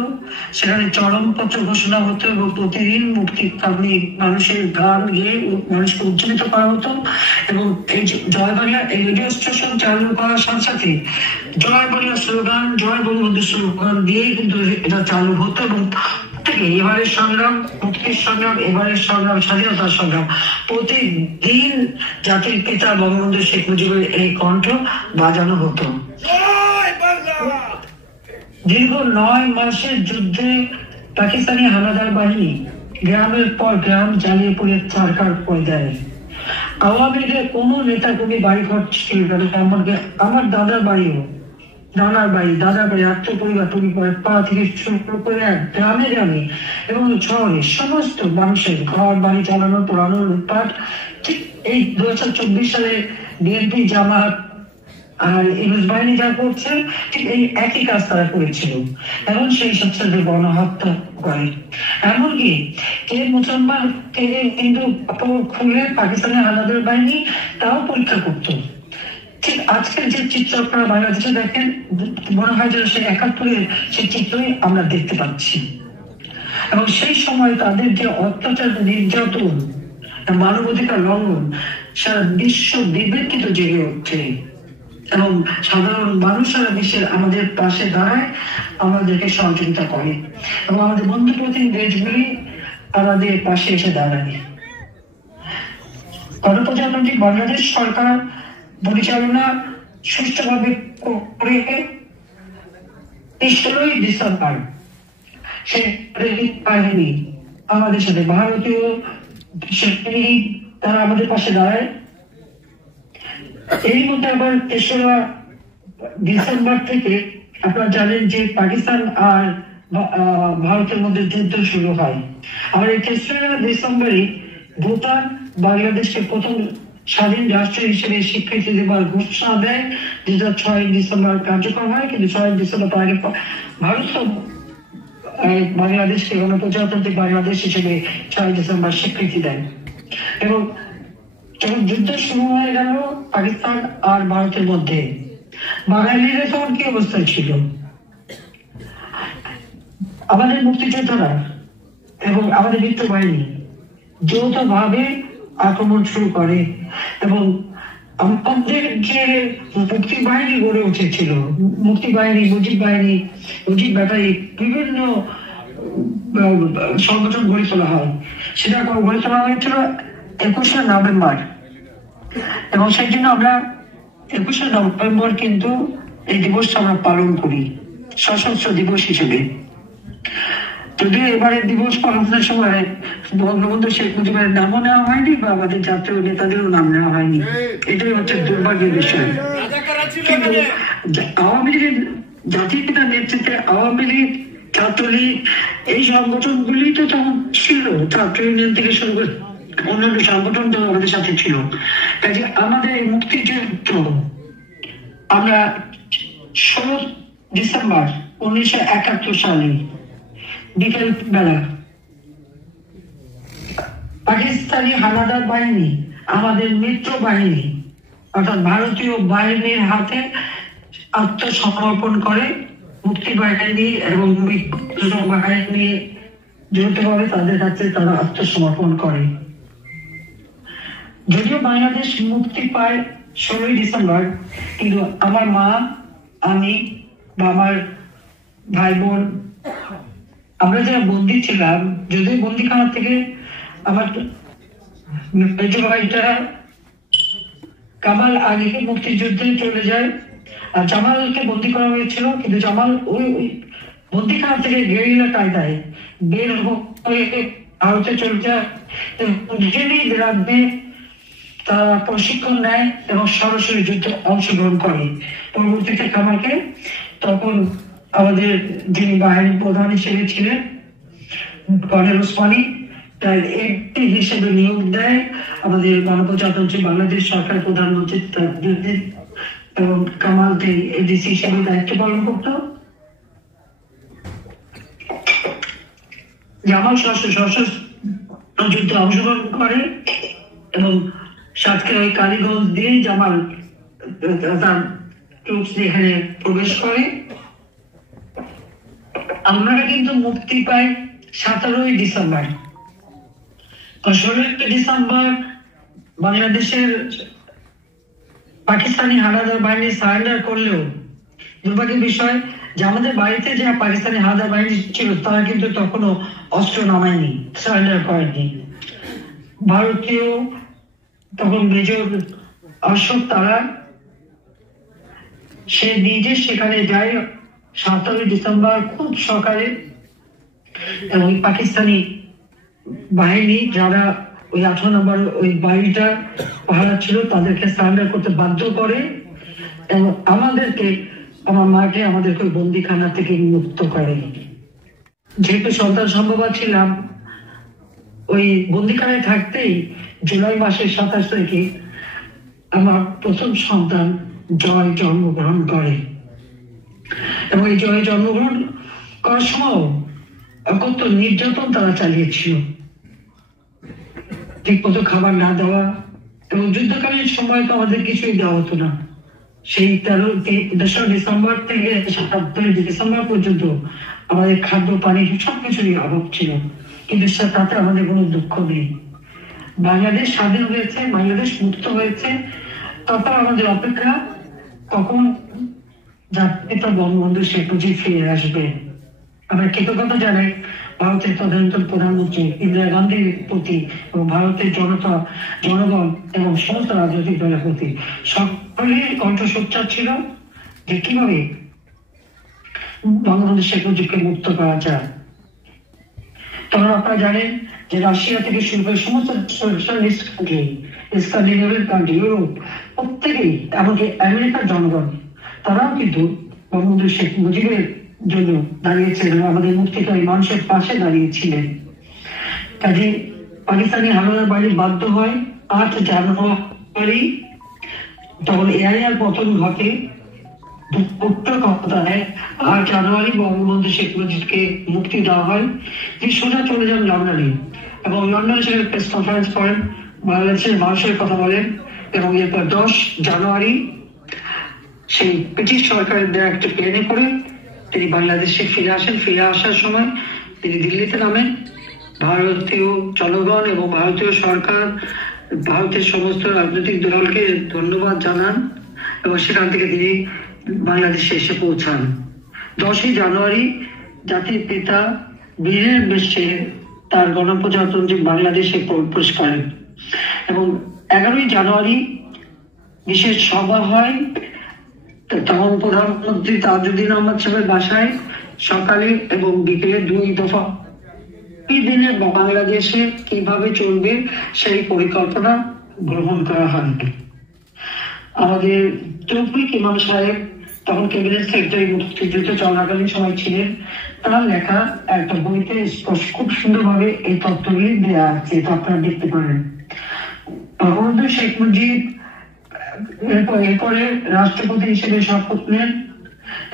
সেখানে চরমপত্র ঘোষণা হতো এবং প্রতিদিন মুক্তিকামী মানুষের গান গেয়ে মানুষকে উজ্জীবিত করা হতো এবং এই জয় বাংলা এই রেডিও স্টেশন চালু করার সাথে সাথে জয় বাংলা স্লোগান, জয় বঙ্গবন্ধু স্লোগান দিয়েই কিন্তু এটা চালু হতো এবং এবারের সংগ্রাম, মুক্তির সংগ্রাম, এবারের সংগ্রাম, স্বাধীনতার সংগ্রাম, প্রতিদিন জাতির পিতা বঙ্গবন্ধু শেখ মুজিবের এই কণ্ঠ বাজানো হতো। দীর্ঘ 9 মাসের যুদ্ধে পাকিস্তানি হানাদার বাহিনী গ্রামের পর গ্রাম জ্বালিয়ে পুড়িয়ে ছারখার করে দেয়। আওয়ামী লীগের কোনো নেতা কর্মী বাড়ি ঘর ছিল না, এমনকি আমার দাদার বাড়ি পরিবার পাড়া থেকে শুরু করে গ্রামে গ্রামে এবং শহরে সমস্ত মানুষের ঘর বাড়ি চালানো, পোড়ানো, লুটপাট। ঠিক এই 2024 সালে বিএনপি, জামাত আর ইউনুস বাহিনী যা করছে ঠিক এই একই কাজ তারা করেছিল এবং সেই স্বেচ্ছাসেবী গণহত্যা করে। এমনকি কে মুসলমান কে হিন্দু খুলে পাকিস্তানের হানাদার বাহিনী তাও পরীক্ষা করতো। ঠিক আজকের যে চিত্র আপনারা বাংলাদেশে দেখেন, মনে হয় যেন সেই ৭১-এর সেই চিত্রই আমরা দেখতে পাচ্ছি। এবং সেই সময় তাদের যে অত্যাচার, নির্যাতন, মানবাধিকার লঙ্ঘন, সারা বিশ্ব বিবেকিত জেগে উঠছে এবং সাধারণ মানুষ সারা বিশ্বের আমাদের পাশে দাঁড়ায়, আমাদেরকে সহযোগিতা করে এবং আমাদের বন্ধুপ্রতিম দেশগুলি আমাদের পাশে এসে দাঁড়ায়। গণপ্রজাতন্ত্রী বাংলাদেশ সরকার পরিচালনা সুষ্ঠুভাবে করে ১৬ই ডিসেম্বর সেই বাহিনী আমাদের সাথে, ভারতীয় সেনাবাহিনী তারা আমাদের পাশে দাঁড়ায়। এই মধ্যে আবার ৩রা ডিসেম্বর থেকে আপনারা জানেন যে পাকিস্তান আর ভারতের মধ্যে যুদ্ধ শুরু হয়। আর এই ৩রা ডিসেম্বরে ভুটান বাংলাদেশকে প্রথম স্বাধীন রাষ্ট্র হিসেবে স্বীকৃতি দেবার ঘোষণা দেয়, যেটা ৬ ডিসেম্বর কার্যকর হয়। কিন্তু ৬ ডিসেম্বর আগে ভারত বাংলাদেশকে গণপ্রজাতন্ত্রী বাংলাদেশ হিসেবে ৬ ডিসেম্বর স্বীকৃতি দেয়। এবং যখন যুদ্ধ শুরু হয়ে গেল পাকিস্তান আর ভারতের মধ্যে, বাঙালিরা তখন কি অবস্থায় ছিল? আমাদের মুক্তিযোদ্ধারা এবং আমাদের মিত্র বাহিনী যৌথ ভাবে আক্রমণ শুরু করে এবং আমাদের যে মুক্তি বাহিনী গড়ে উঠেছিল, মুক্তি বাহিনী, মুজিব বাহিনী, মুজিব ব্যাটারি, বিভিন্ন সংগঠন গড়ে তোলা হয়। সেটা গড়ে তোলা হয়েছিল ২১শে নভেম্বর এবং সেই জন্য আমরা ২১শে নভেম্বর কিন্তু এই দিবসটা আমরা পালন করি সশস্ত্র দিবস হিসেবে। যদিও এবারে দিবস পালনের সময় বঙ্গবন্ধু শেখ মুজিবের নামও নেওয়া হয়নি বা আমাদের জাতীয় নেতাদেরও নাম নেওয়া হয়নি, এটাই হচ্ছে দুর্ভাগ্যের বিষয়। কিন্তু আওয়ামী লীগের জাতীয় পিতার নেতৃত্বে আওয়ামী লীগ, ছাত্রলীগ, এই সংগঠনগুলি তো তখন ছিল, ছাত্র ইউনিয়ন থেকে শুরু করে অন্যান্য সংগঠন তো আমাদের সাথে ছিল। কাজে আমাদের এই মুক্তিযুদ্ধ আমরা ১৬ ডিসেম্বর ১৯৭১ সালে বিকেল বেলা পাকিস্তানি হানাদার বাহিনী আমাদের মিত্র বাহিনী অর্থাৎ ভারতীয় বাহিনীর হাতে আত্মসমর্পণ করে। মুক্তি বাহিনী এবং মিত্র বাহিনী যৌথভাবে তাদের কাছে তারা আত্মসমর্পণ করে। যদিও বাংলাদেশ মুক্তি পায় ১৬ই ডিসেম্বর, কিন্তু আমার মা, আমি বা আমার ভাই বোন, আমরা যারা বন্দী ছিলাম, যদিও বন্দিখানা থেকে আমার মেজ ভাইটা কামাল আগে মুক্তিযুদ্ধে চলে যায় আর জামালকে বন্দী করা হয়েছিল, কিন্তু জামাল ওই বন্দিখানা থেকে গেরিলা কায়দায় বের হয়ে ভারতে চলে যায়। রাজ্যে তারা প্রশিক্ষণ নেয় এবং সরাসরি যুদ্ধে অংশগ্রহণ করে। পরবর্তীতে কামালকে তখন আমাদের যিনি বাহিনীর প্রধান হিসেবে ছিলেন কর্নেল ওসমানী, তার একটি হিসেবে নিয়োগ দেয় আমাদের গণপ্রজাতন্ত্রী বাংলাদেশ সরকার প্রধানমন্ত্রী এবং কামাল এডিসি হিসেবে দায়িত্ব পালন করত। জামাল সশস্ত্র যুদ্ধে অংশগ্রহণ করে এবং সাতক্ষীরা ওই কালীগঞ্জ দিয়ে জামাল তার ট্রুপস এখানে প্রবেশ করে। আমরা কিন্তু মুক্তি পাই ১৭ই ডিসেম্বর। ১৬ই ডিসেম্বর বাংলাদেশের পাকিস্তানি হানাদার বাহিনী সারেন্ডার করলেও দুর্ভাগ্যের বিষয় যে আমাদের বাড়িতে যে পাকিস্তানি হানাদার বাহিনী ছিল তারা কিন্তু তখনও অস্ত্র নামায়নি, সারেন্ডার করেনি। ভারতীয় তখন মেজর অশোক তারা সে নিজে সেখানে যায় ১৭ই ডিসেম্বর খুব সকালে এবং পাকিস্তানি বাহিনী যারা ওই ১৮ নম্বর ওই বাড়িটা পাহারা ছিল তাদেরকে সারেন্ডার করতে বাধ্য করে এবং আমাদেরকে, আমার মাকে আমাদেরকে ওই বন্দিখানা থেকে মুক্ত করে। যেহেতু সন্তান সম্ভবা ছিলাম, ওই বন্দিখানায় থাকতেই জুলাই মাসের ২৭ তারিখে আমার প্রথম সন্তান জয় জন্মগ্রহণ করে। এবং এই জয় জন্মগ্রহণ করার সময় অকথ্য নির্যাতন তারা চালিয়েছিল, ঠিক মতো খাবার না দেওয়া, এবং যুদ্ধকালীন সময় তো আমাদের কিছুই দেওয়া হতো না। সেই 3রা ডিসেম্বর থেকে 7 ডিসেম্বর পর্যন্ত আমাদের খাদ্য পানি সবকিছুরই অভাব ছিল, কিন্তু তাতে আমাদের কোনো দুঃখ নেই। বাংলাদেশ স্বাধীন হয়েছে, বাংলাদেশ মুক্ত হয়েছে, তারপর আমাদের অপেক্ষা কখন জাতিপিতা বঙ্গবন্ধু শেখ মুজিব ফিরে আসবে। আমরা কৃতজ্ঞতা জানাই ভারতের তদানীন্তন প্রধানমন্ত্রী ইন্দিরা গান্ধীর প্রতি এবং ভারতের জনগণ এবং সমস্ত রাজনৈতিক দলের প্রতি। সকলের কণ্ঠ সোচ্চার ছিল যে কিভাবে বঙ্গবন্ধু শেখ মুজিবকে মুক্ত করা যায়। তখন আপনারা জানেন যে রাশিয়া থেকে শুরু করে সমস্ত socialist country, Scandinavian country, Europe, প্রত্যেকেই, এমনকি আমেরিকার জনগণ, তারাও কিন্তু বঙ্গবন্ধু শেখ মুজিবের জন্য দাঁড়িয়েছিলেন, আমাদের মুক্তিকামী মানুষের পাশে দাঁড়িয়েছিলেন। কাজে পাকিস্তানি হামলার বাইরে বাধ্য হয় 8 জানুয়ারি, তখন এআইআর পতন ঘটে। কথা নেয় 8 জানুয়ারি বঙ্গবন্ধু শেখ মুজিবকে মুক্তি দেওয়া হয়। তিনি সোজা চলে যান লন্ডনে এবং লন্ডনে সেখানে প্রেস কনফারেন্স করেন, বাংলাদেশের মানুষের কথা বলেন, এবং এরপর 10 জানুয়ারি সেই ব্রিটিশ সরকারের দেওয়া একটা প্লেনে করে তিনি বাংলাদেশে ফিরে আসেন। ফিরে আসার সময় তিনি দিল্লিতে নামেন। ভারতীয় জনগণ এবং ভারতীয় সরকার ভারতের সমস্ত রাজনৈতিক দলকে ধন্যবাদ জানান এবং সেখান থেকে তিনি বাংলাদেশে এসে পৌঁছান। 10 জানুয়ারি জাতির পিতা বীরের বেশে তার গণপ্রজাতন্ত্রী বাংলাদেশে প্রবেশ করেন এবং 11 জানুয়ারি বিশেষ সভা হয়। তখন প্রধানমন্ত্রী তাজউদ্দিন আহমদ সাহেবের বাসায় সকালে এবং বিকেলে 2 দফা দিনে বাংলাদেশে কিভাবে চলবে সেই পরিকল্পনা গ্রহণ করা হয়। আমাদের তৌফিক ইমাম সাহেব তখন ক্যাবিনেট সেক্রেটারি, মুক্তিযুদ্ধ চলাকালীন সময় ছিলেন। তার লেখা একটা বইতে খুব সুন্দরভাবে এই তত্ত্বগুলি দেওয়া আছে, এটা আপনারা দেখতে পারেন। বঙ্গবন্ধু শেখ মুজিব এরপরে রাষ্ট্রপতি হিসেবে শপথ নেন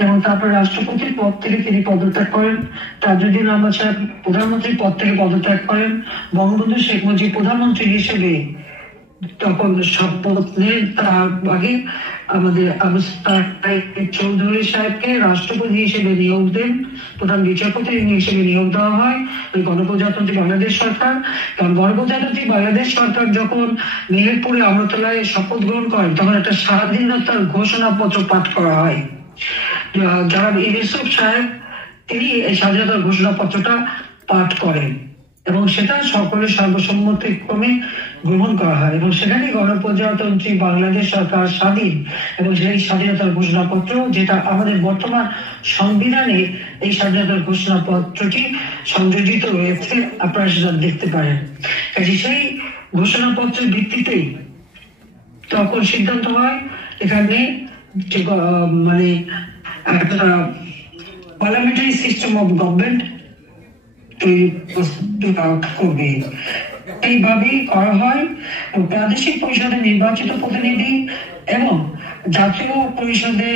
এবং তারপর রাষ্ট্রপতির পদ থেকে তিনি পদত্যাগ করেন। তাজউদ্দিন আহমদ সাহেব প্রধানমন্ত্রীর পদ থেকে পদত্যাগ করেন। বঙ্গবন্ধু শেখ মুজিব প্রধানমন্ত্রী হিসেবে তখন শপথ নেন। তার আগে আমাদের চৌধুরী সাহেবকে রাষ্ট্রপতি হিসেবে নিয়োগ দেন, প্রধান বিচারপতি হিসেবে নিয়োগ দেওয়া হয় ওই গণপ্রজাতন্ত্রী বাংলাদেশ সরকার। কারণ গণপ্রজাতন্ত্রী বাংলাদেশ সরকার যখন মেহেরপুরে আমরতলায় শপথ গ্রহণ করেন তখন একটা স্বাধীনতার ঘোষণাপত্র পাঠ করা হয়। যারা ইউসুফ সাহেব তিনি এই স্বাধীনতার ঘোষণাপত্রটা পাঠ করেন এবং সেটা সকলের সর্বসম্মতিক্রমে গ্রহণ করা হয় এবং সেখানে গণপ্রজাতন্ত্রী বাংলাদেশ সরকার স্বাধীন এবং সেই স্বাধীনতার ঘোষণাপত্র, যেটা আমাদের বর্তমান সংবিধানে এই স্বাধীনতার ঘোষণাপত্রটি সংযোজিত রয়েছে, আপনারা সেটা দেখতে পারেন। কাজে সেই ঘোষণাপত্রের ভিত্তিতেই তখন সিদ্ধান্ত হয় এখানে মানে একটা পার্লামেন্টারি সিস্টেম অফ গভর্নমেন্ট করবে। এইভাবেই করা হয়। প্রাদেশিক পরিষদে নির্বাচিত প্রতিনিধি এবং জাতীয় পরিষদে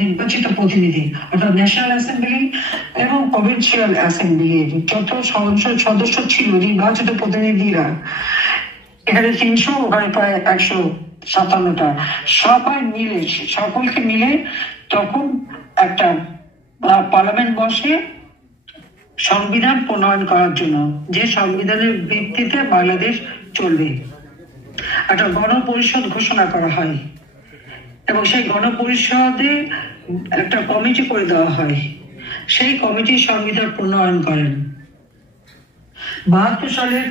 নির্বাচিত প্রতিনিধি অর্থাৎ ন্যাশনাল অ্যাসেম্বলি এবং প্রভিন্সিয়াল অ্যাসেম্বলির যত সংসদ সদস্য ছিল নির্বাচিত প্রতিনিধিরা, এখানে 300, ওখানে প্রায় 157টা, সবাই মিলে সকলকে মিলে তখন একটা পার্লামেন্ট বসে সংবিধান প্রণয়ন করার জন্য, যে সংবিধানের ভিত্তিতে বাংলাদেশ চলবে। একটা গণপরিষদ ঘোষণা করা হয় এবং সেই গণপরিষদে একটা কমিটি করে দেওয়া হয়। সেই কমিটি সংবিধান প্রণয়ন করেন। 72 সালের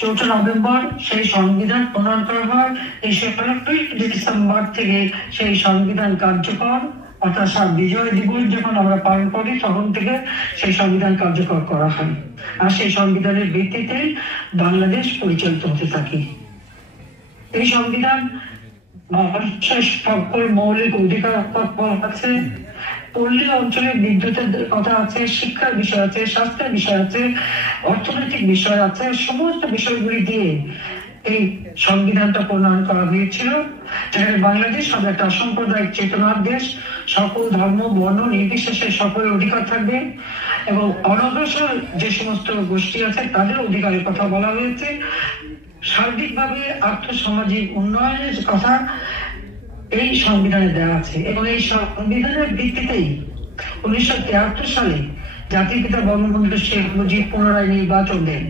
4 নভেম্বর সেই সংবিধান প্রণয়ন করা হয়। এই 17 ডিসেম্বর থেকে সেই সংবিধান কার্যকর, অর্থাৎ বিজয় দিবস যখন আমরা পালন করি তখন থেকে সেই সংবিধান কার্যকর করা হয়। আর সেই সংবিধানের ভিত্তিতে বাংলাদেশ পরিচালিত হতে থাকে। এই সংবিধান মানুষের সকল মৌলিক অধিকার আছে, পল্লী অঞ্চলে বিদ্যুতের কথা আছে, শিক্ষার বিষয় আছে, স্বাস্থ্যের বিষয় আছে, অর্থনৈতিক বিষয় আছে, সমস্ত বিষয়গুলি দিয়ে এই সংবিধানটা প্রণয়ন করা হয়েছিল, যেখানে বাংলাদেশ হবে একটা অসাম্প্রদায়িক চেতনার দেশ, সকল ধর্ম বর্ণ নির্বিশেষে সকলের অধিকার থাকবে এবং অনগ্রসর যে সমস্ত গোষ্ঠী আছে তাদের অধিকারের কথা বলা হয়েছে। সার্বিকভাবে আর্থসামাজিক উন্নয়নের কথা এই সংবিধানে দেওয়া আছে এবং এই সংবিধানের ভিত্তিতেই 1973 সালে জাতির পিতা বঙ্গবন্ধু শেখ মুজিব পুনরায় নির্বাচন দেন।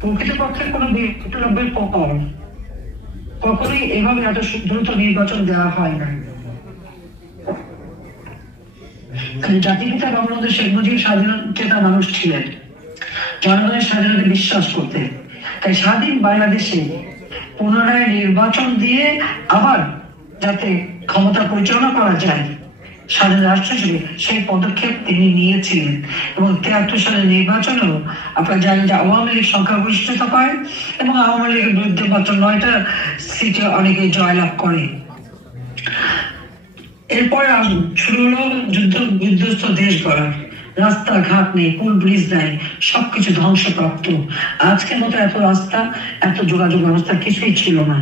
প্রকৃতপক্ষে কোন বিপ্লবের পর কখনোই এভাবে এত দ্রুত নির্বাচন দেওয়া হয় না। জাতির পিতা বঙ্গবন্ধু শেখ মুজিব স্বাধীনচেতা মানুষ ছিলেন, জনগণের স্বাধীনতা বিশ্বাস করতে। তাই স্বাধীন বাংলাদেশে পুনরায় নির্বাচন দিয়ে আবার যাতে ক্ষমতা পরিচালনা করা যায় স্বাধীন রাষ্ট্র হিসেবে, সেই পদক্ষেপ তিনি নিয়েছিলেন। এবং 73 সালের নির্বাচনেও আপনারা জানেন যে আওয়ামী লীগ সংখ্যাগরিষ্ঠতা পায় এবং আওয়ামী লীগের বিরুদ্ধে মাত্র 9টা সিটে অনেকে জয়লাভ করে। এরপর শুরু হলো যুদ্ধ বিধ্বস্ত দেশ গড়ার। রাস্তাঘাট নেই, পুল ব্রিজ নাই, সবকিছু ধ্বংসপ্রাপ্ত। আজকের মতো এত রাস্তা, এত যোগাযোগ ব্যবস্থা কিছুই ছিল না।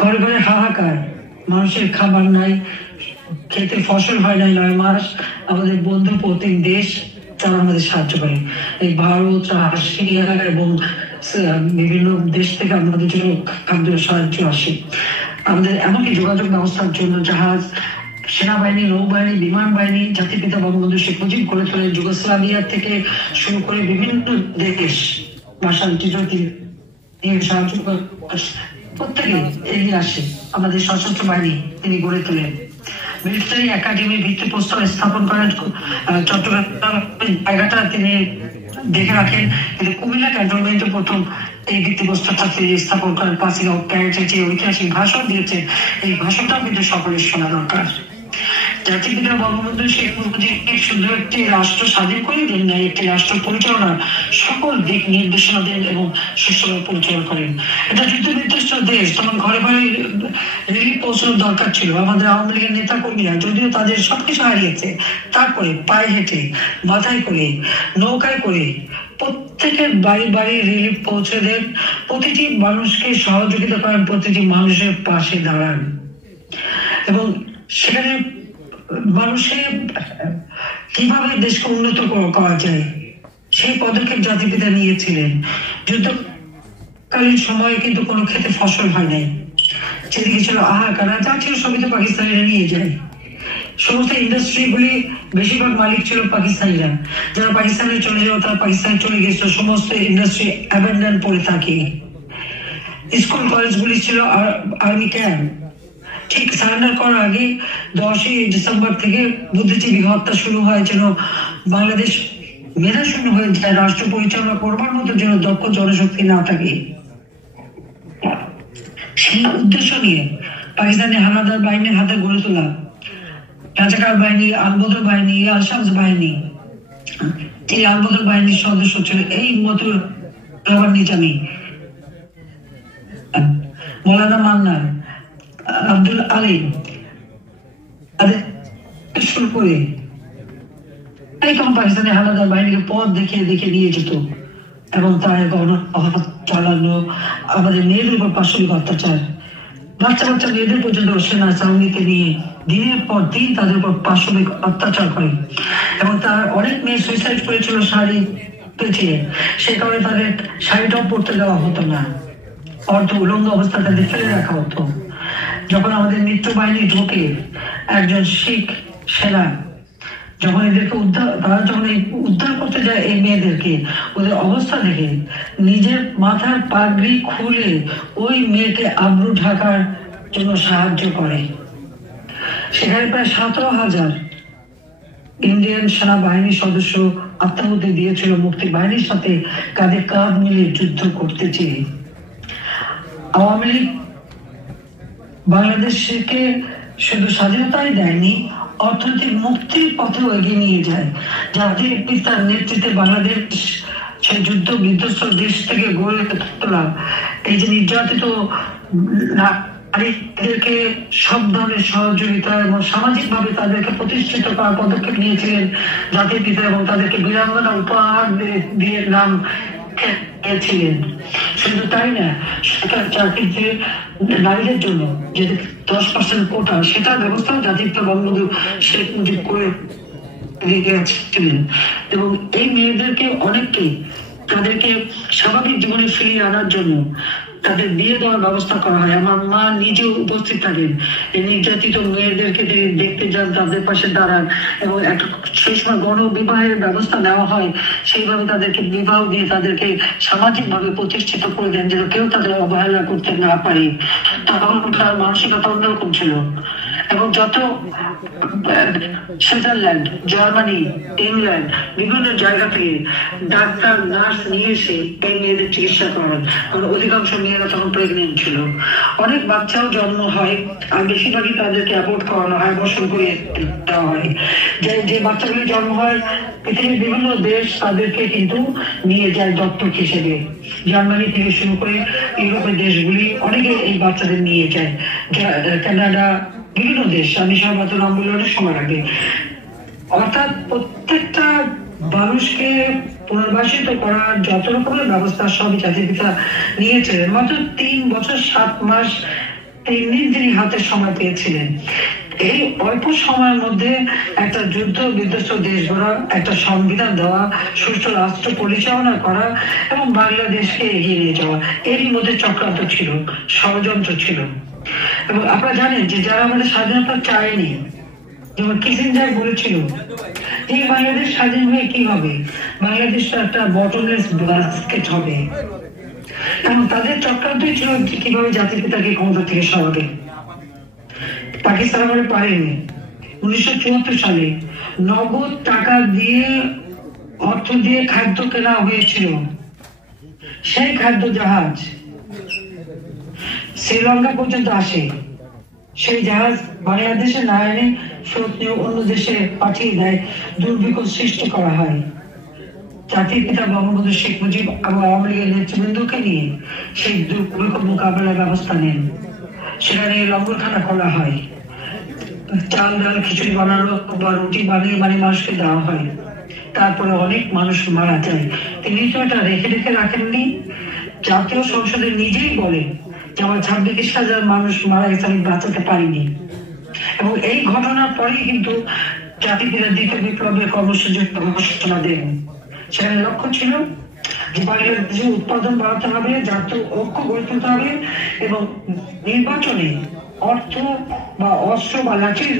ঘরে ঘরে হাহাকার, মানুষের খাবার নাই, খেতে ফসল হয় নাই 9 মাস। আমাদের বন্ধু প্রতিম দেশ তারা আমাদের সাহায্য করে, এই ভারত, রাশিয়া এবং বিভিন্ন দেশ থেকে আমাদের জন্য খাদ্য সাহায্য আসে। আমাদের এমনকি যোগাযোগ ব্যবস্থার জন্য জাহাজ, সেনাবাহিনী, নৌবাহিনী, বিমান বাহিনী জাতির পিতা বঙ্গবন্ধু শেখ মুজিব করে তোলেন। যুগোস্লাভিয়া থেকে শুরু করে বিভিন্ন দেশ সাহায্য প্রত্যেকে এগিয়ে আসে। আমাদের সশস্ত্র বাহিনী তিনি গড়ে তোলেন। মিলিটারি একাডেমির ভিত্তিপ্রস্তর স্থাপন করেন। চট্টগ্রাম জায়গাটা তিনি দেখে রাখেন, কিন্তু কুমিল্লা ক্যান্টনমেন্টে প্রথম এই ভিত্তিপ্রস্তরটা তিনি স্থাপন করেন। পাসিং আউট প্যারেডে যে ঐতিহাসিক ভাষণ দিয়েছেন, এই ভাষণটাও কিন্তু সকলের শোনা দরকার। জাতির পিতা বঙ্গবন্ধু শেখ মুজিব শুধু একটি রাষ্ট্র স্বাধীন করে দেন না, একটি রাষ্ট্র পরিচালনার সকল দিক নির্দেশনা দেন এবং সুষ্ঠুভাবে পরিচালনা করেন। এটা যুদ্ধ বিধ্বস্ত দেশ, তখন ঘরে ঘরে রিলিফ পৌঁছানোর দরকার ছিল। আমাদের আওয়ামী লীগের নেতা কর্মীরা যদিও তাদের সবকিছু হারিয়েছে, তারপরে পায়ে হেঁটে, মাথায় করে, নৌকায় করে প্রত্যেকের বাড়ি বাড়ি রিলিফ পৌঁছে দেন। প্রতিটি মানুষকে সহযোগিতা করেন, প্রতিটি মানুষের পাশে দাঁড়ান এবং সেখানে মানুষের কিভাবে দেশকে উন্নত করা যায় সেই পদক্ষেপ জাতির পিতা নিয়েছিলেন। যুদ্ধকালীন সময়ে কিন্তু কোনো ক্ষেতে ফসল হয় নাই, যেদিকে ছিল হাহাকার, যা ছিল সবই তো পাকিস্তানিরা নিয়ে যায়। সমস্ত ইন্ডাস্ট্রি গুলি বেশিরভাগ মালিক ছিল পাকিস্তানিরা। যারা পাকিস্তানে চলে যাওয়া তারা পাকিস্তানে চলে গেছিল, সমস্ত ইন্ডাস্ট্রি অ্যাবেন্ডন পড়ে থাকে। স্কুল কলেজ গুলি ছিল আর্মি ক্যাম্প। ঠিক সারেন্ডার করার আগে 10ই ডিসেম্বর থেকে বুদ্ধিজীবী হত্যা শুরু হয়, যেন বাংলাদেশ মেধাশূন্য হয়ে যায়, রাষ্ট্র পরিচালনা করবার মতো যেন দক্ষ জনশক্তি না থাকে। সেই উদ্দেশ্য নিয়ে পাকিস্তানি হানাদার বাহিনীর হাতে গড়ে তোলা রাজাকার বাহিনী, আলবদর বাহিনী, আলশামস বাহিনী, এই আলবদর বাহিনীর সদস্য ছিল এই মতুর নিজামী, মৌলানা মান্নার, আব্দুল আলিম, শুরু করে পাকিস্তানি হানাদার বাহিনীকে পথ দেখিয়ে দেখিয়ে নিয়ে যেত এবং তার চালানো আমাদের মেয়েদের উপর পাশবিক অত্যাচার। বাচ্চা বাচ্চা মেয়েদের পর্যন্ত সেনা চাউনিতে নিয়ে দিনের পর দিন তাদের উপর পাশবিক অত্যাচার করে এবং তার অনেক মেয়ে সুইসাইড করেছিল শাড়ি পেঁচিয়ে। সে কারণে তাদের শাড়িটাও পরতে দেওয়া হতো না, অর্ধ উলঙ্গ অবস্থা তাদের ফেলে রাখা হতো। যখন আমাদের মিত্র বাহিনী ঢোকে, একজন শিখ সেনা যখন এদেরকে তারা যখন উদ্ধার করতে যায় এই মেয়েদেরকে, ওদের অবস্থা দেখে নিজের মাথার পাগড়ি খুলে ওই মেয়েকে আব্রু ঢাকার জন্য সাহায্য করে। সেখানে প্রায় 17,000 ইন্ডিয়ান সেনাবাহিনীর সদস্য আত্মাহুতি দিয়েছিল মুক্তি বাহিনীর সাথে কাঁধে কাঁধ মিলিয়ে যুদ্ধ করতে চেয়ে। আওয়ামী লীগ বাংলাদেশকে শুধু স্বাধীনতাই দেয়নি, অর্থনৈতিক মুক্তির পথেও এগিয়ে নিয়ে যায়। জাতির পিতার নেতৃত্বে বাংলাদেশ সেই যুদ্ধ বিধ্বস্ত দেশ থেকে গড়ে তোলা, এই যে নির্যাতিত নারীদেরকে সব ধরনের সহযোগিতা এবং সামাজিক ভাবে তাদেরকে প্রতিষ্ঠিত করার পদক্ষেপ নিয়েছিলেন জাতির পিতা এবং তাদেরকে বীরাঙ্গনা উপহার দিয়ে নাম ছিলেন। শুধু তাই না, সরকার চাকরিতে নারীদের জন্য যে 10% কোটা, সেটার ব্যবস্থাও জাতিপিতা বঙ্গবন্ধু শেখ মুজিব করে ছিলেন। এবং এই মেয়েদেরকে অনেককে তাদেরকে স্বাভাবিক জীবনে ফিরিয়ে আনার জন্য তাদের বিয়ে দেওয়ার ব্যবস্থা করা হয়। আমার মা নিজেও উপস্থিত থাকেন, এই নির্যাতিত মেয়েদেরকে দেখতে যান, তাদের পাশে দাঁড়ান, এবং একটা সেই সময় গণবিবাহের ব্যবস্থা নেওয়া হয়। সেইভাবে তাদেরকে বিবাহ দিয়ে তাদেরকে সামাজিকভাবে প্রতিষ্ঠিত করে দেন, যেন কেউ তাদের অবহেলা করতে না পারে। তখন তার মানসিকতা অন্যরকম ছিল। এবং যত সুইজারল্যান্ড, জার্মানি, ইংল্যান্ড, বিভিন্ন জায়গা থেকে ডাক্তার, নার্স নিয়ে এসে এই মেয়েদের চিকিৎসা করেন, কারণ অধিকাংশ মেয়েরা তখন প্রেগনেন্ট ছিল। অনেক বাচ্চাও জন্ম হয়, আর বেশিরভাগই তাদেরকে অ্যাবর্ট করানো হয়, অবসর করে দেওয়া হয়। যে বাচ্চাগুলি জন্ম হয়, পৃথিবীর বিভিন্ন দেশ তাদেরকে কিন্তু নিয়ে যায় দত্তক হিসেবে। জার্মানি থেকে শুরু করে ইউরোপের দেশগুলি অনেকে এই বাচ্চাদের নিয়ে যায়, কানাডা, বিভিন্ন দেশ। আমি সর্বত নাম বলে অনেক সময় লাগে। অর্থাৎ প্রত্যেকটা মানুষকে পুনর্বাসিত করার যত রকমের ব্যবস্থা সবই জাতিপিতা নিয়েছে। মাত্র 3 বছর 7 মাস 3 দিন তিনি হাতে সময় পেয়েছিলেন। এই অল্প সময়ের মধ্যে একটা যুদ্ধ বিধ্বস্ত দেশ গড়া, একটা সংবিধান দেওয়া, সুষ্ঠু রাষ্ট্র পরিচালনা করা এবং বাংলাদেশকে এগিয়ে নিয়ে যাওয়া, এরই মধ্যে চক্রান্ত ছিল, ষড়যন্ত্র ছিল। এবং আপনারা জানেন যে যারা আমাদের স্বাধীনতা চায়নি, যেমন কিসিঞ্জার বলেছিল এই বাংলাদেশ স্বাধীন হয়ে কি হবে, বাংলাদেশটা একটা বটমলেস বাস্কেট হবে। এবং তাদের চক্রান্তই ছিল কিভাবে জাতিপিতাকে ক্ষমতা থেকে সরাবে। পাকিস্তান আমাদের পারেনি। 1974 সালে নগদ টাকা দিয়ে, অর্থ দিয়ে খাদ্য কেনা হয়েছিল। সেই খাদ্য জাহাজ শ্রীলঙ্কা পর্যন্ত আসে। সেই জাহাজ বাংলাদেশে না এনে ফেরত নিয়ে অন্য দেশে পাঠিয়ে দেয়, দুর্ভিক্ষ সৃষ্টি করা হয়। জাতির পিতা বঙ্গবন্ধু শেখ মুজিব এবং আওয়ামী লীগের নেতৃবৃন্দকে নিয়ে সেই দুর্ভিক্ষ মোকাবেলার ব্যবস্থা নেন। সেখানে লঙ্গরখানা খোলা হয়, চাল ডাল খিচুড়ি বানানো বা রুটি বানিয়ে মানুষকে দেওয়া হয়। তারপরে অনেক মানুষ মারা যায়। তিনি তো এটা রেখে রাখেননি। জাতীয় সংসদে নিজেই বলেন যে আমার 26,000 মানুষ মারা গেছে, আমি বাঁচাতে পারিনি। এবং এই ঘটনার পরেই কিন্তু জাতিপিতা দ্বিতীয় বিপ্লবের কর্মসূচির ঘোষণা দেন। সেখানে লক্ষ্য ছিল যে বাংলাদেশে উৎপাদন বাড়াতে হবে, জাতীয় ঐক্য গড়ে তুলতে হবে, এবং নির্বাচনে অর্থ বা অস্ত্র বা লাঠির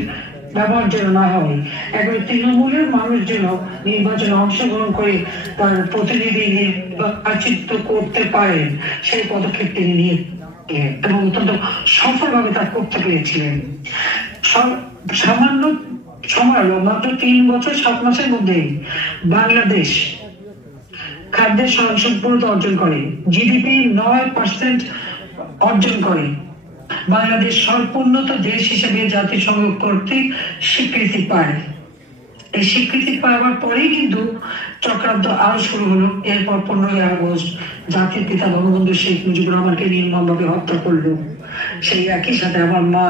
ব্যবহার যেন না হয়। একবারে তৃণমূলের মানুষ যেন নির্বাচনে অংশগ্রহণ করে তার প্রতিনিধি নির্বাচিত করতে পারেন, সেই পদক্ষেপ তিনি নিয়ে এবং অত্যন্ত সফলভাবে তা করতে পেরেছিলেন। সামান্য সময়, মাত্র 3 বছর 7 মাসের মধ্যে বাংলাদেশ খাদ্যের স্বয়ংসম্পূর্ণতা অর্জন করে, জিডিপি 9% অর্জন করে, বাংলাদেশ সর্বোন্নত দেশ হিসেবে জাতিসংঘ কর্তৃক স্বীকৃতি পায়। এই স্বীকৃতি পাওয়ার পরেই কিন্তু চক্রান্ত আরো শুরু হলো। এরপর 15ই আগস্ট জাতির পিতা বঙ্গবন্ধু শেখ মুজিবুর রহমানকে নির্মমভাবে হত্যা করলো। সেই একই সাথে আমার মা,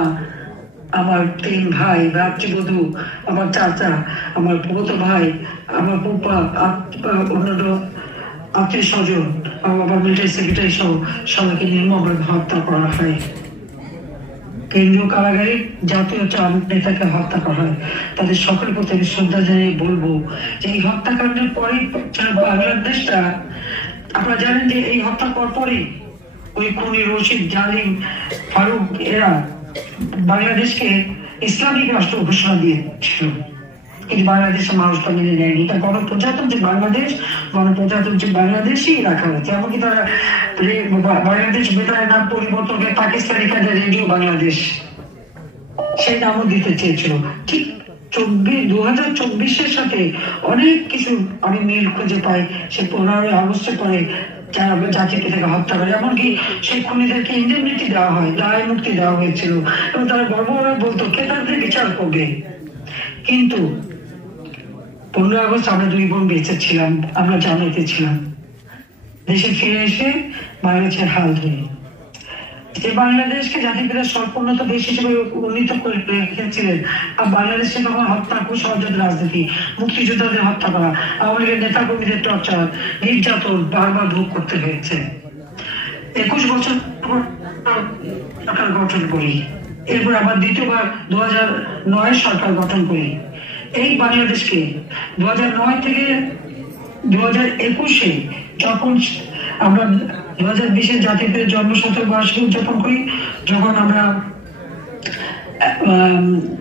আমার 3 ভাই, ভাতৃবধূ, আমার চাচা, আমার ফুফাতো ভাই, আমার ফুপা, অন্যান্য আত্মীয় স্বজন, আমার মিলিটারি সেক্রেটারি সহ সবাইকে নির্মমভাবে হত্যা করা হয়। কেন্দ্রীয় কারাগারে জাতীয় 4 নেতাকে হত্যা করা হয়। তাদের সকলের প্রতি আমি শ্রদ্ধা জানিয়ে বলবো যে এই হত্যাকাণ্ডের পরে বাংলাদেশটা, আপনারা জানেন যে এই হত্যা করার পরে ওই খুনি রশিদ, জালিম, ফারুক এরা বাংলাদেশকে ইসলামিক রাষ্ট্র ঘোষণা দিয়েছিল। কিন্তু বাংলাদেশের মানুষটা মেনে নেয়নি। তা গণপ্রজাতন্ত্রী বাংলাদেশই রাখা হয়েছে। এমনকি তারা বাংলাদেশ বেতারের নাম পরিবর্তন করে পাকিস্তানি কাজে রেডিও বাংলাদেশ সেই নামও দিতে চেয়েছিল। ঠিক 2024-এর সাথে অনেক কিছু আমি মিল খুঁজে পাই। সে 15ই আগস্টের পরে যারা জাতিকে থেকে হত্যা করে, এমনকি সেই খুনিদেরকে ইন্ডেমনিটি দেওয়া হয়, দায় মুক্তি দেওয়া হয়েছিল, এবং তারা গর্বভাবে বলতো কে তাদের বিচার করবে। কিন্তু 15 আগস্ট আমরা 2 বোন বেঁচে ছিলাম, আমরা জানাতে ছিলাম। দেশে ফিরে এসে বাংলাদেশের হাল ধরে যে বাংলাদেশকে জাতিপিতা স্বল্পোন্নত দেশ হিসেবে উন্নীত করে রেখেছিলেন, আর বাংলাদেশে তখন হত্যা, কুসংস্কার রাজনীতি, মুক্তিযোদ্ধাদের হত্যা করা, আওয়ামী লীগের নেতা কর্মীদের টর্চার, নির্যাতন বারবার ভোগ করতে হয়েছে। 21 বছর সরকার গঠন করি, এরপর আবার দ্বিতীয়বার 2009 সরকার গঠন করি। এই বাংলাদেশকে 2009 থেকে 2021 যখন আমরা 2020 জাতির জন্মশতক বার্ষিকী উদযাপন করি, যখন আমরা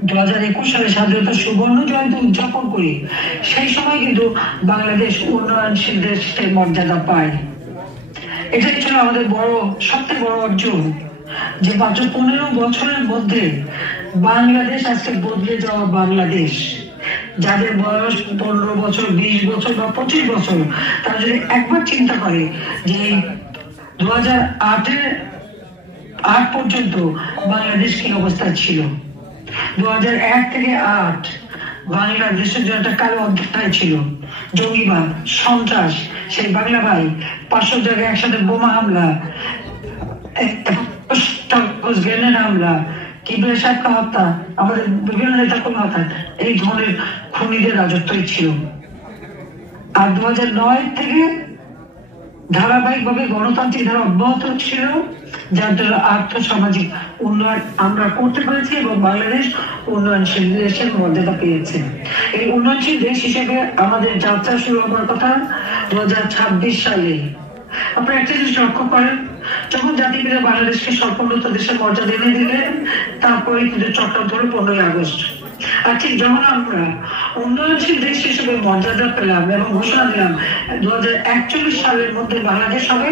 2021 সালে স্বাধীনতা সুবর্ণ জয়ন্তী উদযাপন করি, সেই সময় কিন্তু বাংলাদেশ উন্নয়নশীল দেশের মর্যাদা পায়। এটাই ছিল আমাদের সবচেয়ে বড় অর্জন, যে মাত্র 15 বছরের মধ্যে বাংলাদেশ আজকে বদলে যাওয়া বাংলাদেশ। যাদের বয়স 15 বছর, 20 বছর বা 25 বছর, তারা যদি একবার চিন্তা করে যে 2008 পর্যন্ত বাংলাদেশ কি অবস্থা ছিল, 2001 থেকে 8 বাংলাদেশের জন্য একটা কালো অধ্যায় ছিল। জঙ্গিবাদ, সন্ত্রাস, সেই বাংলা ভাই 500 জায়গায় একসাথে বোমা হামলা, গ্রেনেড হামলা, কিবরিয়া সাহেবকে হত্যা, আমাদের বিভিন্ন নেতা কর্মী হত্যা, এই ধরনের খুনিদের রাজত্বই ছিল। আর 2009 থেকে ধারাবাহিকভাবে গণতান্ত্রিক ধারা অব্যাহত ছিল, যার জন্য আর্থ-সামাজিক উন্নয়ন আমরা করতে পেরেছি এবং বাংলাদেশ উন্নয়নশীল দেশের মর্যাদা পেয়েছে। এই উন্নয়নশীল দেশ হিসেবে আমাদের যাত্রা শুরু হওয়ার কথা 2026 সালে। আপনারা একটা জিনিস লক্ষ্য করেন, যখন জাতিপিতা বাংলাদেশকে স্বল্পোন্নত দেশের মর্যাদা এনে দিলেন, তারপরে কিন্তু চক্রান্ত হলো 15ই আগস্ট। আর ঠিক যখন আমরা উন্নয়নশীল দেশ হিসেবে মর্যাদা পেলাম এবং ঘোষণা দিলাম 2041 সালের মধ্যে বাংলাদেশ হবে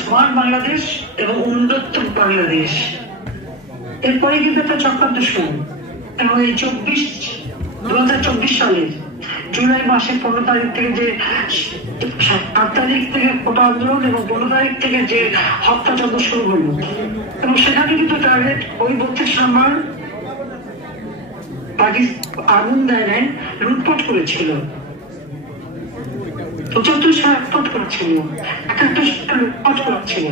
স্মার্ট বাংলাদেশ এবং উন্নত বাংলাদেশ, এরপরে কিন্তু একটা চক্রান্ত শুরু। এবং এই 2024 সালে জুলাই মাসের 15 তারিখ থেকে যে 7 তারিখ থেকে কোটা আন্দোলন এবং 15 তারিখ থেকে যে হত্যাযজ্ঞ শুরু হলো, এবং সেখানে কিন্তু টার্গেট ওই 32 নম্বর আগুন দেয় নাই, লুটপাট করেছিল, 75 সাল লুটপাট করেছিল, 71 সাল লুটপাট করেছিল।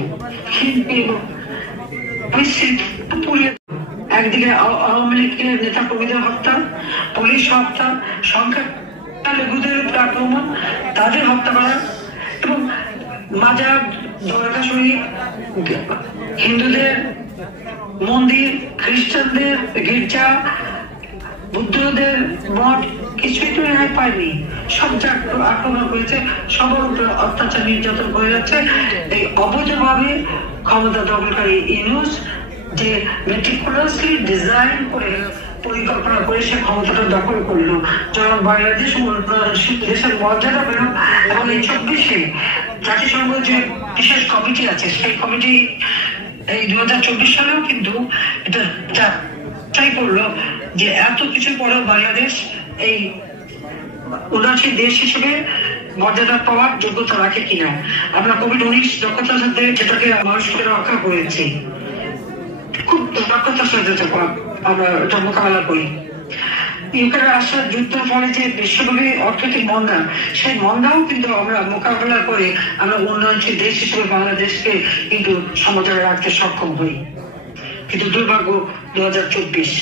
একদিকে আওয়ামী লীগের নেতা কর্মীদের হত্যা, পুলিশ হত্যা, সংখ্যালঘুদের উপর আক্রমণ, তাদের হত্যা করা, এবং মাজার, দরগা শরীফ, হিন্দুদের মন্দির, খ্রিস্টানদের গির্জা, বুদ্ধদের মঠ, কিছুই তো রেহাই পায়নি। সব আক্রমণ করেছে, সবার উপরে অত্যাচার নির্যাতন করে যাচ্ছে এই অবৈধভাবে ক্ষমতা দখলকারী ইউনূস, যে মেটিকুলাসলি ডিজাইন করে পরিকল্পনা করে সে ক্ষমতাটা দখল করলো, যখন বাংলাদেশ দেশের মর্যাদা পেল। এবং এই 24-এ জাতিসংঘ যে বিশেষ কমিটি আছে, সেই কমিটি এই 2024 সালেও কিন্তু এটা যাচাই করলো যে এত কিছুর পরেও বাংলাদেশ এই উন্নয়নশীল দেশ হিসেবে মর্যাদা পাওয়ার যোগ্যতা রাখে কিনা। আমরা কোভিড-19 দক্ষতার সাথে যেটাকে মানুষকে রক্ষা করেছি, খুব দক্ষতার সাথে আমরা এটা মোকাবেলা করি। ইউক্রেনের আসার যুদ্ধের ফলে যে বিশ্বব্যাপী অর্থনৈতিক মন্দা, সেই মন্দাও কিন্তু আমরা মোকাবেলা করে আমরা উন্নয়নশীল দেশ হিসেবে বাংলাদেশকে কিন্তু সমাজে রাখতে সক্ষম হই। কিন্তু দুর্ভাগ্য 2024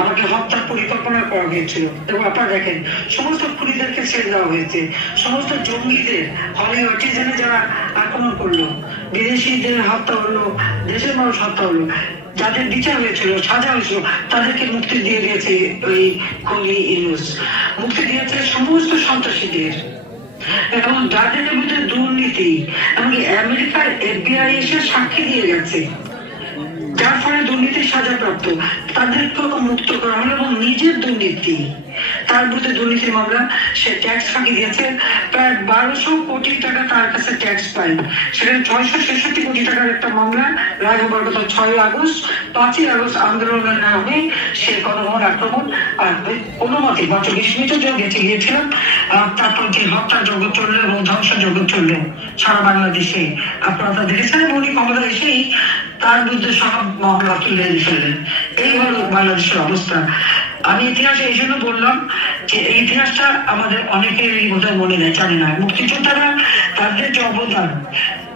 আমাকে হত্যার পরিকল্পনা করা হয়েছিল, এবং আপনারা দেখেন সমস্ত খুনিদেরকে ছেড়ে দেওয়া হয়েছে, সমস্ত জঙ্গিদের হলে যারা আক্রমণ করলো, বিদেশিদের হত্যা হলো, দেশের মানুষ হত্যা হলো, যাদের বিচার হয়েছিল, সাজা হয়েছিল, তাদেরকে মুক্তি দিয়ে দিয়েছে ওই খুনি ইউনূস, মুক্তি দিয়েছে সমস্ত সন্ত্রাসীদের। এবং যাদের বিরুদ্ধে দুর্নীতি, এমনকি আমেরিকার FBI এসে সাক্ষী দিয়ে গেছে, যার ফলে দুর্নীতির সাজাপ্রাপ্ত তাদেরকে মুক্ত করা হলো। এবং নিজের দুর্নীতি, তার বিরুদ্ধে দুর্নীতির মামলা, সে ট্যাক্স ফাঁকি দিয়েছে, প্রায় 1200 কোটি টাকা তার কাছে ট্যাক্স পায়, সেখানে 666 কোটি টাকার একটা মামলা রায় হবার কথা 6 আগস্ট। 5ই আগস্ট আন্দোলনের নামে সে গণভবন আক্রমণ, আর অনুমতি মাত্র 20 মিনিটের জন্য গিয়েছিলাম। তারপর যে হত্যাযজ্ঞ চললো এবং ধ্বংসযজ্ঞ চললো সারা বাংলাদেশে, আপনারা তা দেখেছেন। উনি ক্ষমতা এসেই তার বিরুদ্ধে সব মামলা তুলে ফেললেন। এই হলো বাংলাদেশের অবস্থা। আমি ইতিহাসে এই জন্য বললাম যে এই ইতিহাসটা আমাদের অনেকের বোধহয় মনে নেই, জানি না। মুক্তিযোদ্ধারা তাদের যে অবদান,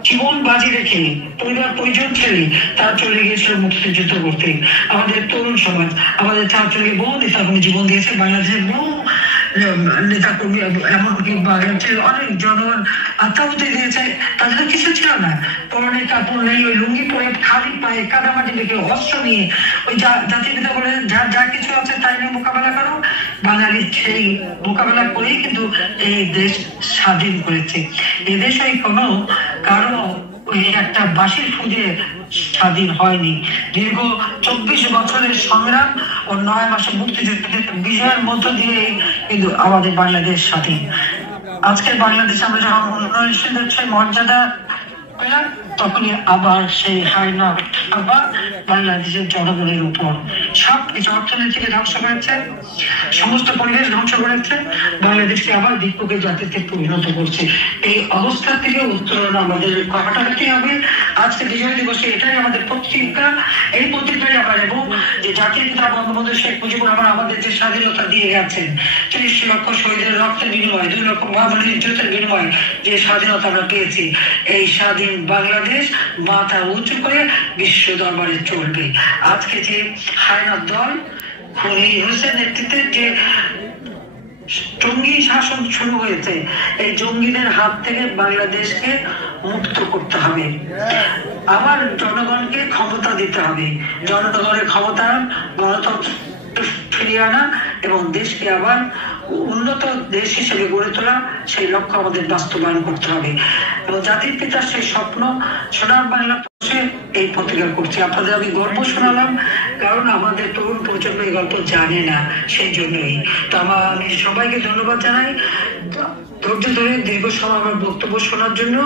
জীবন বাজি রেখে পরিবার পরিজন ছেড়ে তারা চলে গিয়েছিল মুক্তিযুদ্ধ করতে। আমাদের তরুণ সমাজ, আমাদের ছাত্রকে বহু নেতাকর্মী জীবন দিয়েছে, বাংলাদেশের বহু নেতাকর্মী এমনকি বাংলাদেশের অনেক জনগণ আত্মাহুতি দিয়েছে। তাদের তো কিছু ছিল না, পরনে কাপড় নেই, ওই লুঙ্গি পরে খালি পায়ে কাদামাটি রেখে অস্ত্র নিয়ে ওই জাতির পিতা বলে যার যা কিছু আছে তাই নিয়ে মোকাবেলা করো। বাঙালি সেই মোকাবেলা করেই কিন্তু এই দেশ স্বাধীন করেছে। এই দেশ ওই কোনো কারো ওই একটা বাঁশির ফুঁজে স্বাধীন হয়নি। দীর্ঘ 24 বছরের সংগ্রাম ও 9 মাসের মুক্তিযুদ্ধের বিজয়ের মধ্য দিয়ে কিন্তু আমাদের বাংলাদেশ স্বাধীন। আজকের বাংলাদেশ আমরা যখন উন্নয়নশীল মর্যাদা পেলাম, তখনই আবার সেই হায়না আবার বাংলাদেশের জনগণের উপর সব কিছু অর্থনীতিকে ধ্বংস করেছে, সমস্ত পরিবেশ ধ্বংস করেছে, বাংলাদেশকে আবার বিক্ষোভের জাতিতে পরিণত করছে। এই অবস্থা থেকে উত্তরণ আমাদের ঘটাতে হবে। আজকে বিজয় দিবসে এটাই আমাদের প্রতিজ্ঞা। এই প্রতিজ্ঞায় আমরা নেব যে জাতির পিতা বঙ্গবন্ধু শেখ মুজিবুর রহমান আমাদের যে স্বাধীনতা দিয়ে গেছেন, 30 লক্ষ শহীদের রক্তের বিনিময়ে, 2 লক্ষ মহামারীর ইজ্জতের বিনিময়ে যে স্বাধীনতা আমরা পেয়েছি, এই স্বাধীন বাংলাদেশ মাথা উঁচু করে বিশ্ব দরবারে চলবে। আজকে যে হায়নার দল খুনি হোসেন নেতৃত্বে যে জঙ্গি শাসন শুরু হয়েছে, এই জঙ্গিদের হাত থেকে বাংলাদেশকে মুক্ত করতে হবে। আবার জনগণকে ক্ষমতা দিতে হবে, জনগণের ক্ষমতা, গণতন্ত্র ফিরিয়ে আনা এবং দেশকে আবার উন্নত দেশ হিসেবে গড়ে তোলা, সেই লক্ষ্য আমাদের বাস্তবায়ন করতে হবে। এবং জাতির পিতার সেই স্বপ্ন সোনার বাংলা এই প্রতিজ্ঞা করছি। আপনাদের আমি গল্প শোনালাম কারণ আমাদের তরুণ প্রজন্ম এই গল্প জানে না, সেই জন্যই। তো আমি সবাইকে ধন্যবাদ জানাই ধৈর্য ধরে দীর্ঘ সময় আমার বক্তব্য শোনার জন্য।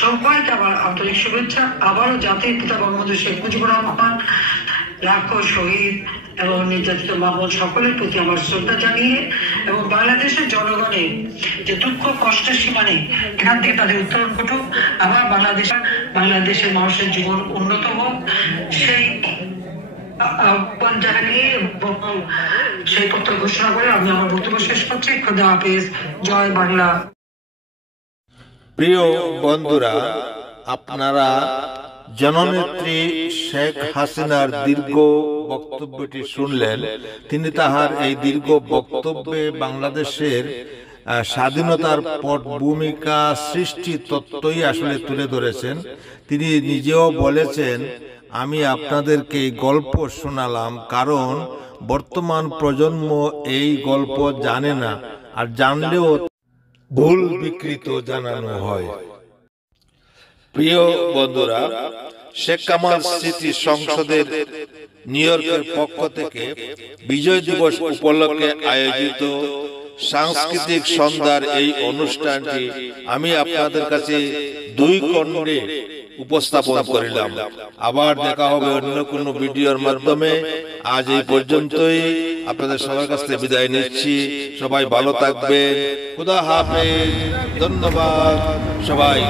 সবাইকে আমার আন্তরিক শুভেচ্ছা। আবারও জাতির পিতা বঙ্গবন্ধু শেখ মুজিবুর রহমান, লাখো শহীদ এবং নির্যাতিত মা-বোন সকলের প্রতি আমার শ্রদ্ধা জানিয়ে এবং বাংলাদেশের জনগণের যে দুঃখ কষ্টের সীমা নেই, এখান থেকে তাদের উত্তরণ ঘটুক, আবার বাংলাদেশের মানুষের জীবন উন্নত হোক, সেই আহ্বান জানিয়ে এবং সেই পত্র ঘোষণা করে আমি আমার বক্তব্য শেষ করছি। খোদা হাফেজ, জয় বাংলা। প্রিয় বন্ধুরা, আপনারা জননেত্রী শেখ হাসিনার দীর্ঘ বক্তব্যটি শুনলেন। তিনি তাহার এই দীর্ঘ বক্তব্যে বাংলাদেশের স্বাধীনতার পট ভূমিকা সৃষ্টি তত্ত্বই আসলে তুলে ধরেছেন। তিনি নিজেও বলেছেন, আমি আপনাদেরকে গল্প শোনালাম কারণ বর্তমান প্রজন্ম এই গল্প জানে না, আর জানলেও ভুল বিকৃত জানানো হয়। প্রিয় বন্ধুরা, শেখ কামাল স্মৃতি সংসদের নিউ ইয়র্কের পক্ষ থেকে বিজয় দিবস উপলক্ষে আয়োজিত সাংস্কৃতিক সন্ধ্যার এই অনুষ্ঠানটি আমি আপনাদের কাছে 2 খণ্ডে উপস্থাপন করিলাম। আবার দেখা হবে অন্য কোনো ভিডিওর মাধ্যমে। আজ এই পর্যন্তই, আপনাদের সবার কাছ থেকে বিদায় নিচ্ছি। সবাই ভালো থাকবেন। খোদা হাফেজ। ধন্যবাদ সবাই।